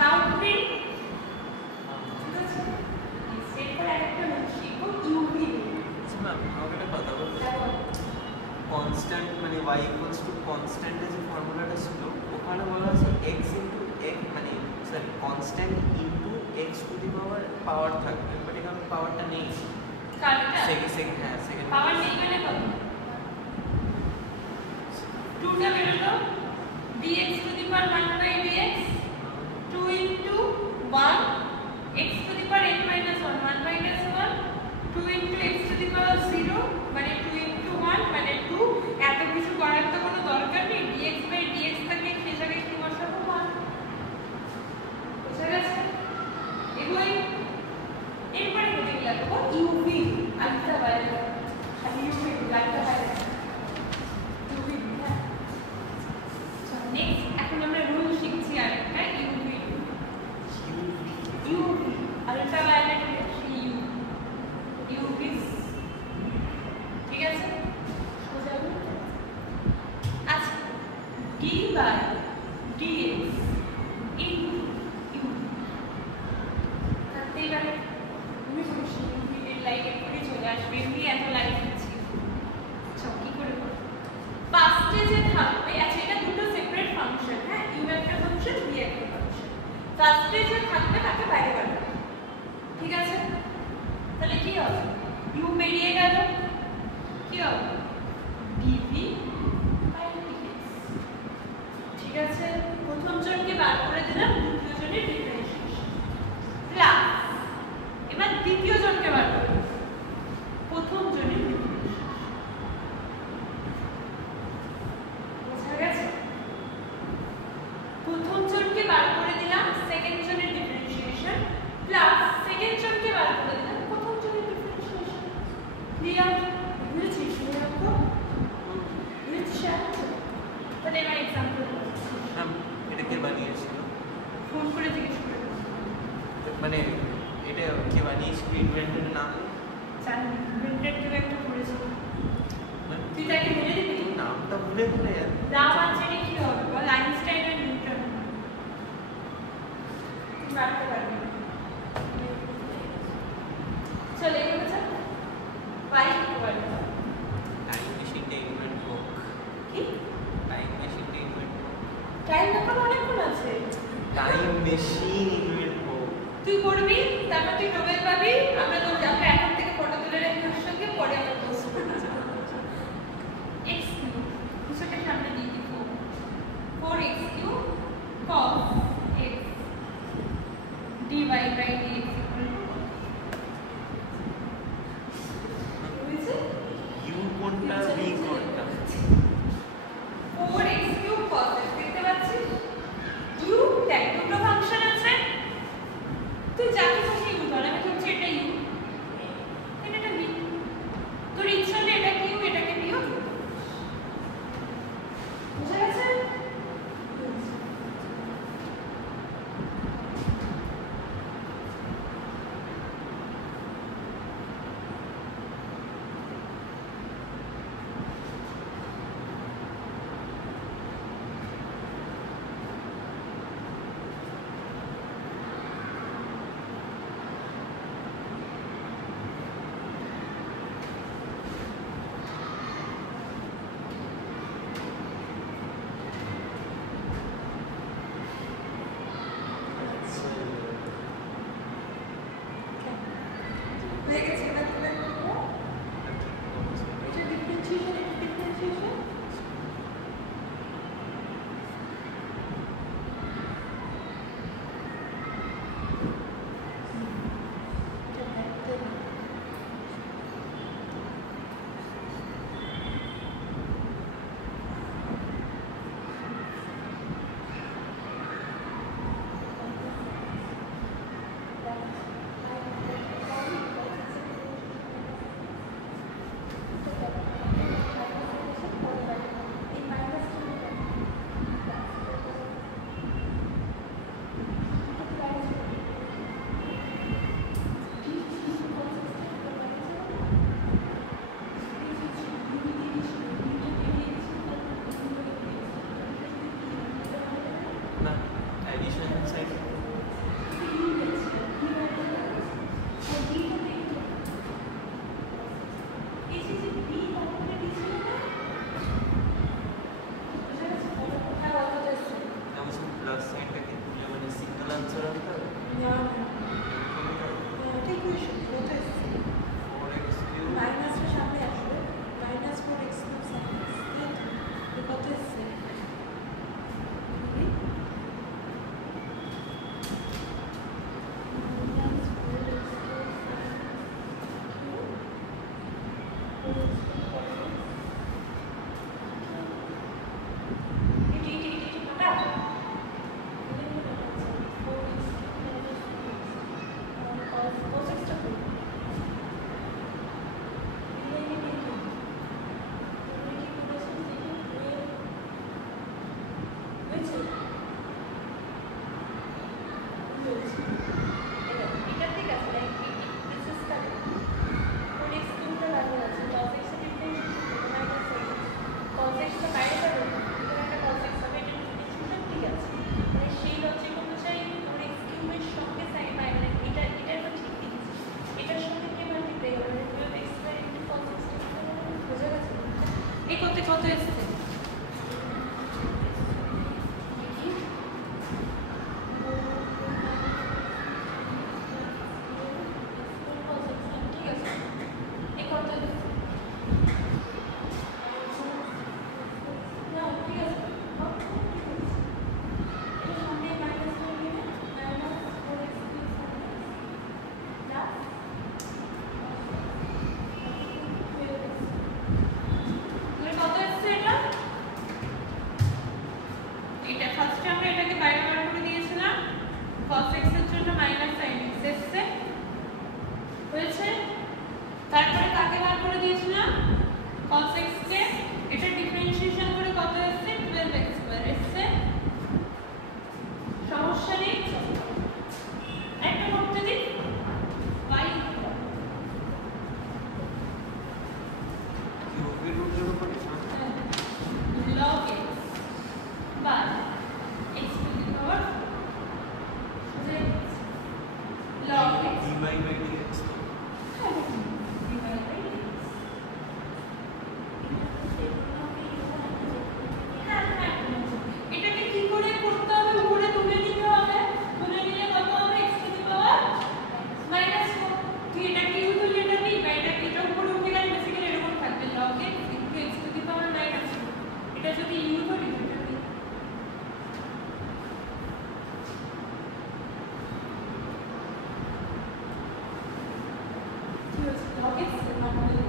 রাউন্ড প্রিন্ট ঠিক আছে এরপর একটা শিখবো ইউভি আচ্ছা ম্যাম আমাকে একটা কথা বলতে কনস্ট্যান্ট মানে y ইকুয়ালস টু কনস্ট্যান্ট এর যে ফর্মুলাটা ছিল ওখানে বলা আছে x ইনটু x মানে sorry constant into x to the power থাকবে বাট এখানে পাওয়ারটা নেই কাটটা সেকেন্ড হ্যাঁ সেকেন্ড পাওয়ার নেই মানে কত 2 টা বের হলো dx to the power 1 by dx 2 into 1 x to the power n minus 1 1 minus 1 2 into x to the power 0 মানে 2 ইনটু 1 মানে 2 এত কিছু করার তো কোনো দরকার নেই dx বাই dx থাকে সেই জায়গায় কি বসাবো 1 বুঝা গেছে এগুলোই এরপরে কি লিখবো ইউভি আলট্রাভায়োলেট খালি ইউভি আলট্রাভায়োলেট ইউভি হ্যাঁ নেক্সট এখন আমরা রুল শিখছি আরেকটা UV UV ultraviolet U UV ঠিক আছে বুঝাবো আচ্ছা d by dx into u তাতেই মানে তুমি সমস্যা ইউভির লাইট করে চলে আসবে এমনি এত লাইট দিচ্ছি কি করে ফার্স্টে যে থাকবে আচ্ছা এটা দুটো সেপারেট ফাংশন হ্যাঁ ইউ একটা ফাংশন বি একটা ফাংশন ফার্স্টে যে থাকবে তাকে বাইরে বার করবে ঠিক আছে তাহলে কি হবে ইউ বেরিয়ে গেল কি হবে ডিভি বাই ডিএক্স ঠিক আছে প্রথম জনকে বার করে দিলাম দ্বিতীয় জনের ডিফারেন্সিয়েশন প্লাস এবার দ্বিতীয় জনকে বার করে দিলাম প্রথম জনের ডিফারেন্সিয়েশন বুঝা গেছে প্রথম জনকে বার করে দিলাম সেকেন্ড জনের ডিফারেন্সিয়েশন প্লাস সেকেন্ড জনকে বার করে দিলাম প্রথম জনের ডিফারেন্সিয়েশন ক্লিয়ার বুঝেছিস শুনে রাখো বুঝেছিস তাহলে এবার এক্সাম্পল ম্যাম এটা কে বানিয়েছিল ফোন করে জিজ্ঞেস করে মানে এটা কে বানিয়েছিল ইনভেন্টরের নাম জানি ইনভেন্টেড কেউ একটা করেছিল তুই তাকে বলে দিবি নামটা ভুলে গেলে নাম আছে কি হবে বল আইনস্টাইন আর নিউটন বাড়তে পারবি চলে গেল চল বাই কি বল টাইম মেশিনটা ইনভেন্ট হোক কি টাইম মেশিনটা ইনভেন্ট হোক টাইম এখন অনেকক্ষণ আছে টাইম মেশিন ইনভেন্ট হোক তুই করবি তারপর তুই নোবেল পাবি আমরা তোর আমরা এখন থেকে ফটো তুলে রাখি ওর সঙ্গে পরে আমরা পোস্ট করব x কিউব দুশোটার সামনে দিয়ে দিব 4x cube cos x dy by dx বুঝেছিস ইউ কোনটা বি কোনটা 4x কিউব cos x দেখতে পাচ্ছিস u দেখ দুটো ফাংশন আছে তুই যাকে খুশি ইউ ধর আমি ধরছি এটা ইউ এটা বি তোর ইচ্ছা হলে এটা কিউ এটাকে বিও বুঝা গেছে না না এটা ইকুয়েশন কত এসছে 4x cube মাইনাসের সামনে আসবে মাইনাস 4x সাইন কত এসছে কত এসছে তারপরে কাকে বার করে দিয়েছিলাম cos x কে এটা ডিফারেন্সিয়েশন করে কত আসছে 12x স্কয়ার আসছে সমস্যা নেই একটা করতে দিন y কিউবের রুটের উপর log x বা x to the power log x dy by dx এটাকে কি করে করতে হবে উপরে তুলে নিতে হবে তুলে নিলে কত হবে x টু দি পাওয়ার -4 তুই এটা কি তুলে এটা কি এটা কি এটা উপরে উঠে গেলে বেসিক্যালি এরকম থাকবে log x x to the power -4 এটা যদি u ধরি এটা কি log x মানে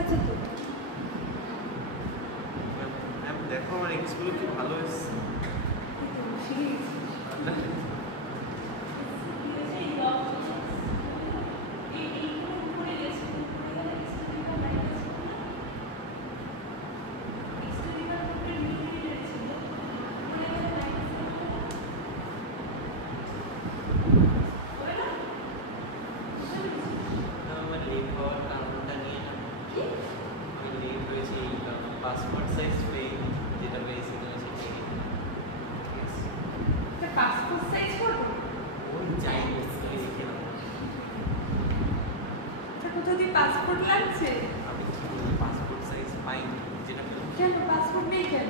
আছে তো ম্যাম দেখো আমার এক্স গুলো কি ভালো এসেছে আমার লেট হওয়ার কারণটা নিয়ে না আমি লেট হয়েছি পাসপোর্ট সাইজ পেয়ে যেটা পেয়েছিলাম সেটা পাসপোর্ট সাইজ করবো ওই যাই যদি পাসপোর্ট লাগছে আমি পাসপোর্ট সাইজ পাইনি যেটা পেলাম কেন পাসপোর্ট নেই কেন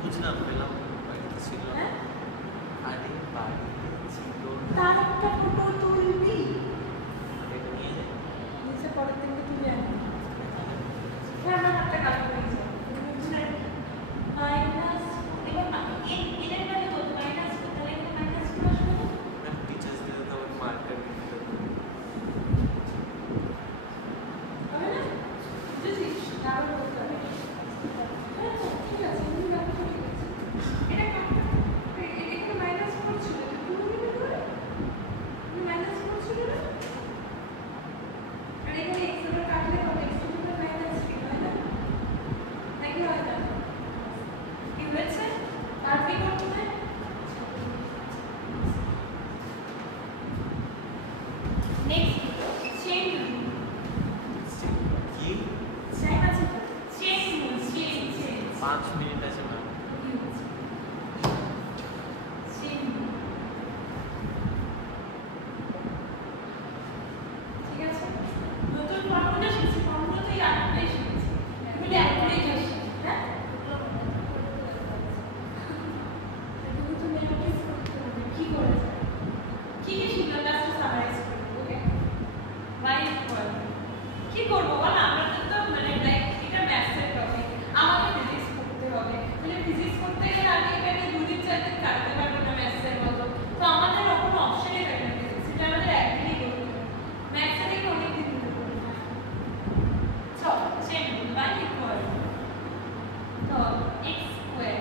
বুঝলাম পেলাম বাড়িতে ছিল হ্যাঁ আরে বাড়িতে ছিল তার একটা ফটো তুলবি এটা নিয়ে যাই নিচে পরের দিনকে তুলে আনবি হ্যাঁ আমার একটা কাজ হয়ে যায় মাইনাস এবং এর মানে কত মাইনাস তাহলে এখানে মাইনাস করে আসবে না টিচার্স দিতে তো আমার মার্কার দিতে হবে না বুঝেছিস তাহলে বলতে হবে হ্যাঁ ঠিক আছে আমি ব্যাপারটা ঠিক আছে এটা কাটটা এখানে মাইনাস করছিল তুমি কি করে মাইনাস করছিল না আর এখানে এক্স এর কাটলে হবে এক্স এর মাইনাস কি হয় না নাকি হয় না কি হয়েছে আর কি করতে হবে নেক্সট চেইন কি চেইন আছে চেইন চেইন 5 মিনিট আছে ম্যাম চেইন ঠিক আছে নতুন ফর্মুলা শিখছি ফর্মুলা তো একটাই শিখছি এগুলো একটাই শিখছি হ্যাঁ তুমি তো মেমোরাইজ করতে হবে কি করে কি কি শিখলাম জাস্ট সামারাইজ করব ওকে রাইট ফর কি করব বল আমরা তো মানে লাইক এটা ম্যাথসের টপিক আমাকে ফিজিক্স করতে হবে মানে ফিজিক্স করতে গেলে আগে এখানে 2 দিন 4 দিন কাটতে পারবো না ম্যাথসের মতো তো আমাদের কোনো অপশনই থাকে না ফিজিক্স এটা আমাদের একদিনই করতে হবে ম্যাথসের থেকে অনেক দিন ধরে করতে হবে চল চেন by equal to x square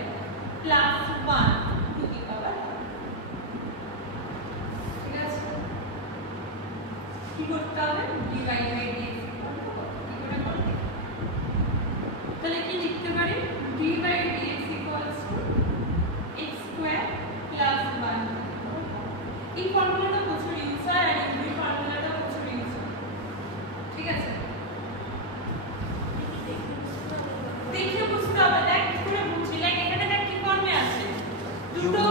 plus 1 to the power ঠিক আছে কি করতে হবে dy বাই dx কি করে করতে তাহলে কি লিখতে পারি dy by dx equals to x square plus 1 এই ফর্মুলাটা প্রচুর ইউজ হয় আর এই ফর্মুলাটা প্রচুর ইউজ হয় ঠিক আছে দেখে বুঝতে হবে দেখ কি করে বুঝছি লাইক এখানে দেখ কি ফর্মে আছে দুটো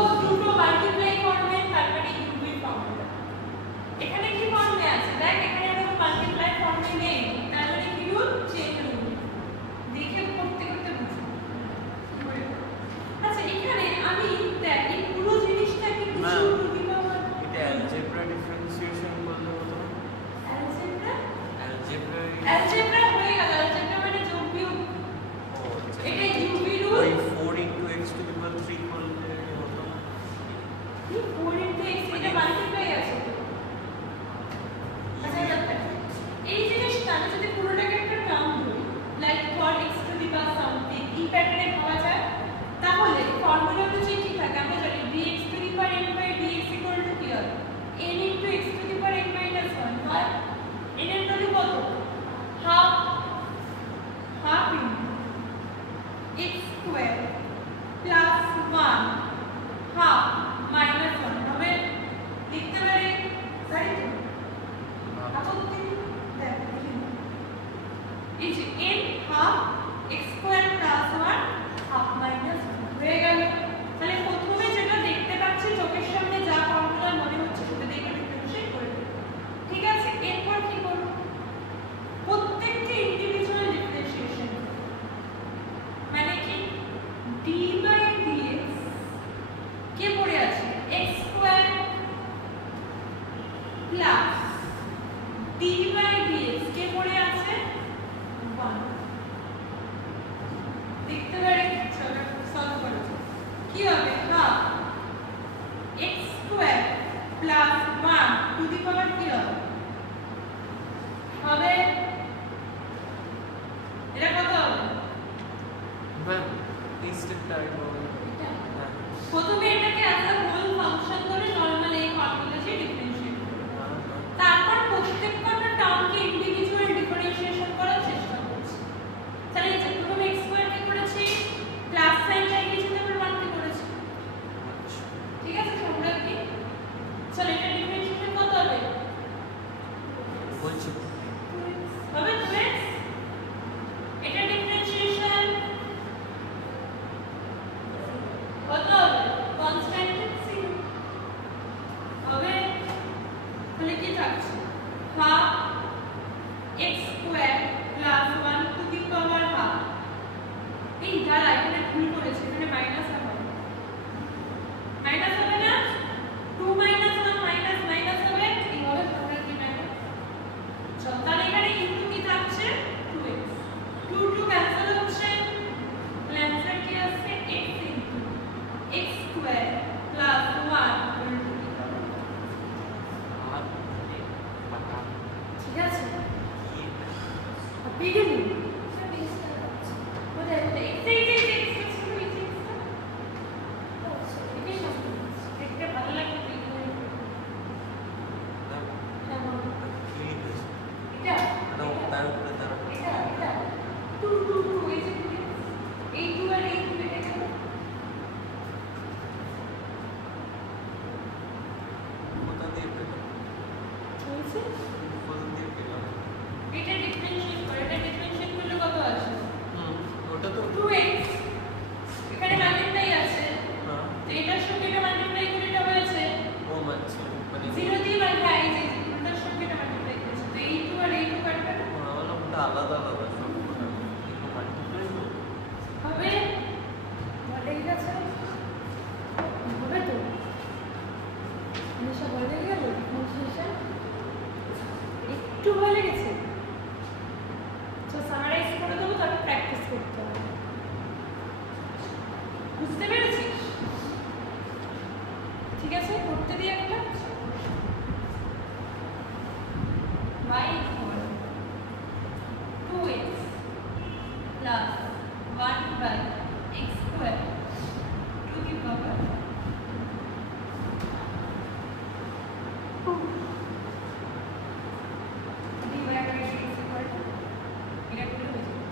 মাল্টিপ্লাই করবে তারপরে ইউভি ফর্মুলা এখানে কি ফর্মে আছে দেখ এখানে এরকম মাল্টিপ্লাই ফর্মে নেই তার মানে কি রুল চেইন রুল দেখে করতে করতে বুঝো আচ্ছা এখানে আমি দেখ এই পুরো জিনিসটাকে কিছু টু দি পাওয়ার এটা অ্যালজেব্রা ডিফারেন্সিয়েশন করলে হতো অ্যালজেব্রা অ্যালজেব্রা অ্যালজেব্রা হয়ে গেল অ্যালজেব্রা মানে যোগ বিয়োগ এটা ইউভি রুল ওই 4 x টু দি পাওয়ার 3 করলে হতো কি 4 x এটা মাল্টিপ্লাই আছে তো আচ্ছা দেখো এই জিনিসটা আমি যদি পুরোটাকে একটা টার্ম ধরি like for x to the power something এই প্যাটার্নে ভাবা যায় তাহলে ফর্মুলা অনুযায়ী কি থাকে আমরা জানি dx to the power n by dx equal to কি হয় n into x to the power n minus 1 হয় n এর ভ্যালু কত half half into x square plus 1 half minus 1 হবে লিখতে পারি তাই তো আপত্তি দেখ এই যে n half x square plus 1 half minus 1 হয়ে গেল তাহলে প্রথমে যেটা দেখতে পাচ্ছি চোখের সামনে যা ফর্মুলা মনে হচ্ছে সেটা দেখে ডিফারেন্সিয়েট করে দেব ঠিক আছে এরপর কি করব প্রত্যেকটি ইন্ডিভিজুয়াল ডিফারেন্সিয়েশন মানে কি d বাই dx কে পড়ে আছে x square plus d by dx কে পড়ে আছে 1 দেখতে পারি চলো সলভ করো কি হবে half x square plus 1 to the power কি হবে হবে থাকছে half x square plus 1 to the power half. এই দাঁড়া, এখানে ভুল করেছে, এখানে মাইনাস হবে, মাইনাস হবে না, 2 মাইনাস 1 মাইনাস মাইনাস হবে, এই হবে তোমরা কি মাইনাস। চল তাহলে এখানে ইনটু কি থাকছে 2x, 2 2 ক্যান্সেল হচ্ছে, অ্যানসার কি আসছে x into x square plus 1 whole to the power. ঠিক আছে, আপনি গেলি কোথায় কোথায় x দেখতে ভালো লাগে এটা তার উপরে এটা এটা 2 2 2 এই 2 আর এই 2 এটা কেন কোথা দিয়ে পেল হয়েছে? কোথা দিয়ে পেল এটা ডিফারেন্সিয়েট করে, এটা ডিফারেন্সিয়েট করলে কত আসে? ওটা তো 2x, এখানে মাল্টিপ্লাই আছে, না তো এটার সঙ্গে এটা মাল্টিপ্লাই করে এটা হয়েছে ও মানছে মানে 0 দিয়ে মাল্টিপ্লাই, এই যে এটার সঙ্গে এটা মাল্টিপ্লাই করেছে, তো এই 2 আর এই 2 কাটবে না, ওটা আলাদা আলাদা সব কিন্তু মাল্টিপ্লাই তো হবে বলে গেছে, হবে তো নিশা বলে গেল ডিফারেন্সিয়েশন একটু বলে গেছে। তো সামারাইজ করে দেবো, তারপর প্র্যাকটিস করতে হবে, বুঝতে পেরেছিস? ঠিক আছে, করতে দিই একটা y equal 2x plus 1 by x square to the power dy by dx equal to এটা করে হয়ে যাবে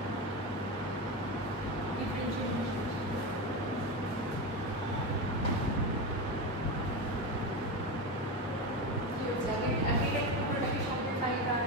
ডিফারেন্সিয়েশন। কি হচ্ছে আগে আগে পুরোটাকে সামনে ফাইল আর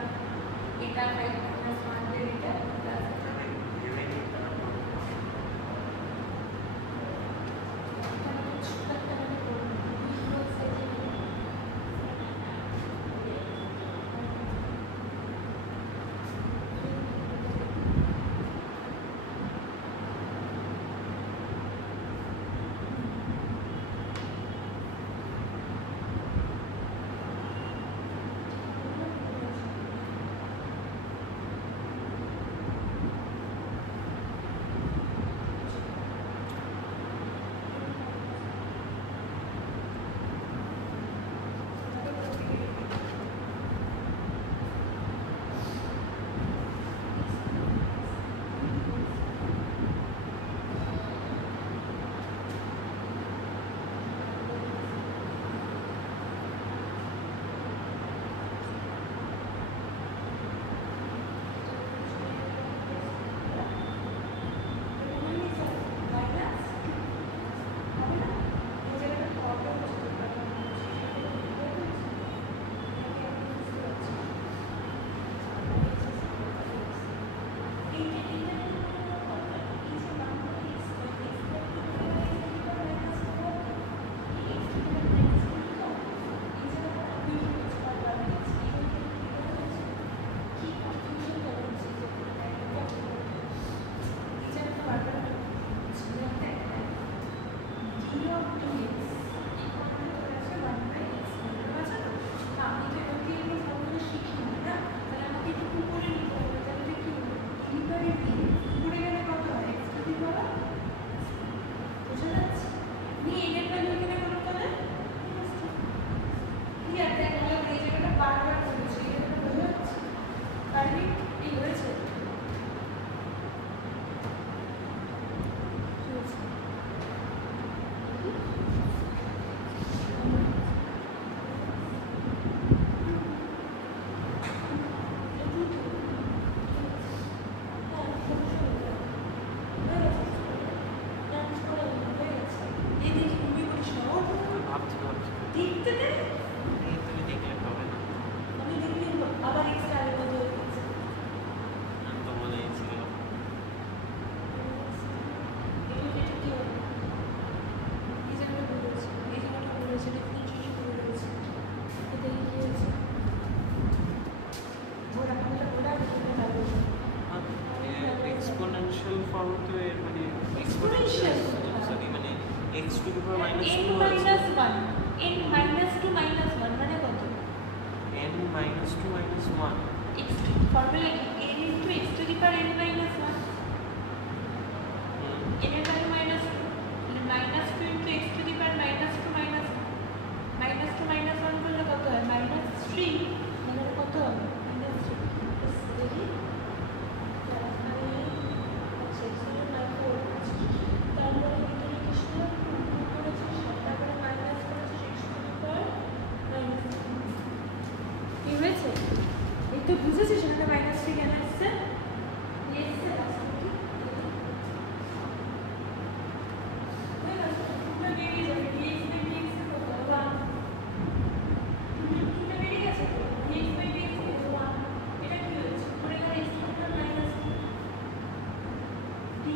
to the power minus n 2 minus 1 n minus 2 minus 1 মানে কত? n minus 2 minus 1 x formula কি n into x to the power n minus 1 n এর value minus 2 minus 2 into x to the power minus 2 minus 1 করলে কত হয়? minus 3 মানে কত হবে? minus 3 is very তারপরে ভিতরে কৃষ্ণ করেছে তারপরে মাইনাস করেছে x to the power minus 3 কি হয়েছে? এই তো বুঝেছিস সেখানে মাইনাস 3 কেন আসছে? এসছে লাস্টে কি? বেরিয়ে যাবে dx by dx কত? 1 এটা বেরিয়ে গেছে তো dx by dx কত? 1 এটা কি হচ্ছে? পরে গেলে x to the power minus 2 d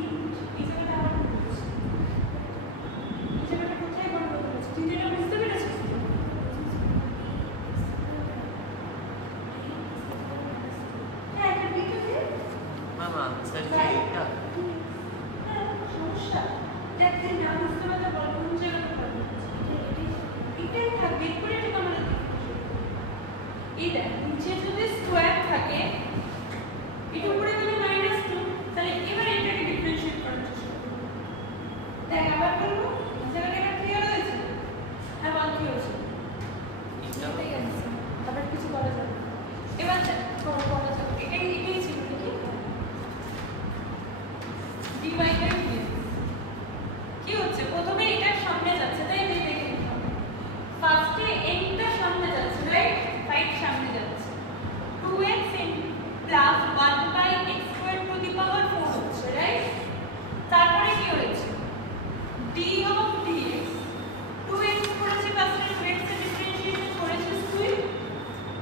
এই জায়গাটা আবার হচ্ছে এই জায়গাটা কোথায় গন্ডগোল হচ্ছে? তুই যেটা বুঝতে পেরেছিস তো? হ্যাঁ এটা বিটা দিয়ে মামা আনসার কি এটা হ্যাঁ সমস্যা দেখ তুই না বুঝতে পারলে বল কোন জায়গাটা পাবি এটাই থাকবে এরপরে এটা আমাদের এই দেখ নিচে যদি স্কোয়ার থাকে এটা উপরে গেলে মাইনাস 2 তাহলে এবার এটাকে ডিফারেন্সিয়েট করার চেষ্টা করব দেখ আবার করবো জায়গাটা এটা ক্লিয়ার হয়েছে হ্যাঁ বল কি হয়েছে এটাই আছে আবার কিছু করা যাবে না। এবার দেখ করা যাবে এটাই ছিল নাকি dy by dx কি হচ্ছে প্রথমে এটার সামনে যাচ্ছে তাই দেখে নিতে হবে ফার্স্টে nটা সামনে যাচ্ছে রাইট 5 সামনে যাচ্ছে 2x plus 1 by x squared to the power 4 হচ্ছে রাইট তারপরে কি হয়েছে d of dx 2x করেছি ফার্স্টে 2x এর ডিফারেন্সিয়েশন করেছিস তুই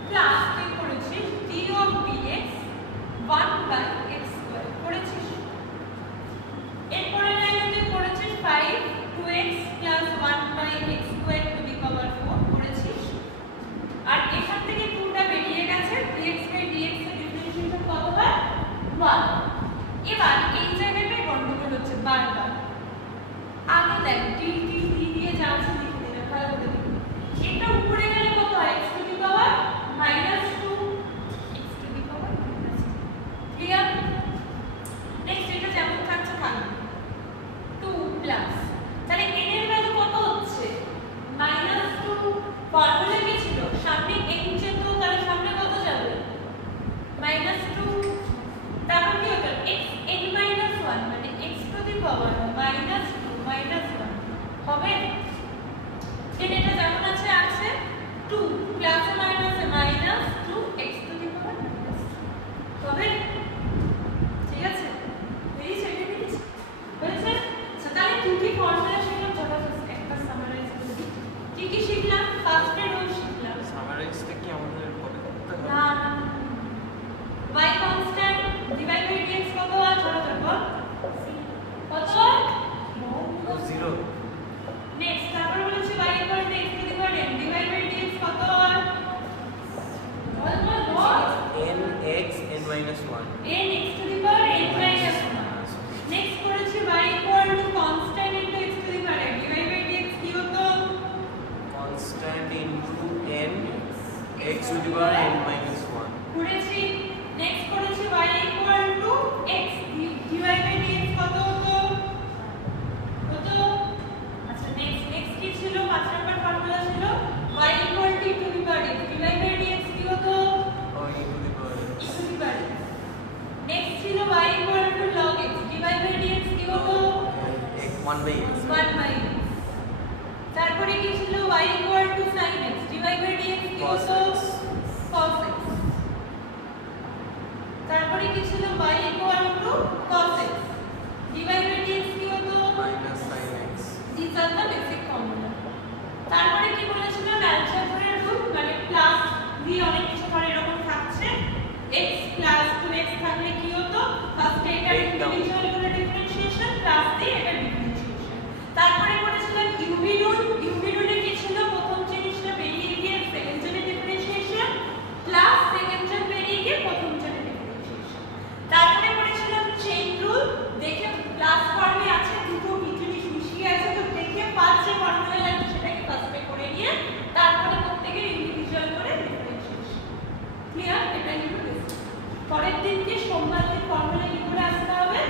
প্লাস কি করেছিস d of dx 1 by x squared করেছিস এরপরে লাইনে তুই করেছিস 5 2x plus 1 by x squared to the power 4 করেছিস আর এখান থেকে 2টা বেরিয়ে গেছে dx by dx এর ডিফারেন্সিয়েশন কত হয় 1 এবার এই জায়গাটায় গন্ডগোল হচ্ছে বারবার আগে দেখ d দিয়ে যা আছে লিখে দিলাম ভালো করে দেখো এটা উপরে গেলে কত হয় x to the power -2 x to the power -2 clear next এটা যেমন থাকছে থাকবে 2 প্লাস তাহলে n এর ভ্যালু কত হচ্ছে -2 ফর্মুলা কি ছিল সামনে n যেত তাহলে সামনে কত যাবে -2 তারপর কি হবে x n - 1 মানে x to the power -2 1 হবে দেন এটা যেমন আছে আছে 2 প্লাস মাইনাসে -2 x to the power -2 হবে ঠিক আছে এই সেটা দিচ্ছি বলেছে তাহলে দুটি ফর্মুলা শিখলাম জবরদস্ত একটা সামারাইজ করে দিই কি কি শিখলাম ফার্স্ট এর রুল শিখলাম সামারাইজটা কি আমাদের পরে করতে হবে না y constant dy by dx কত হয় ধরো ধরো কত 0 নেক্সট তারপর বলেছি y equal to x to the power n dy by dx কত হয় বল বল বল n x n minus 1 n x to the power n minus 1 next করেছি y equal to constant into x to the power n dy by dx কি হতো constant into n x to the power n minus 1 করেছি next করেছি y equal to x dy by dx কত হতো হতো আচ্ছা next কি ছিল 5 নম্বর ফর্মুলা ছিল y equal to e to the power x dy by dx কি হতো or e to the power e to the power next ছিল y equal to log x dy by dx কি হতো 1 by x 1 by x তারপরে কি ছিল y equal to sin x dy by dx কি হতো cos x ক্লিয়ার? এটা কিন্তু বেসিক। পরের দিনকে সোমবার দিন ফর্মুলা কি করে আসতে হবে?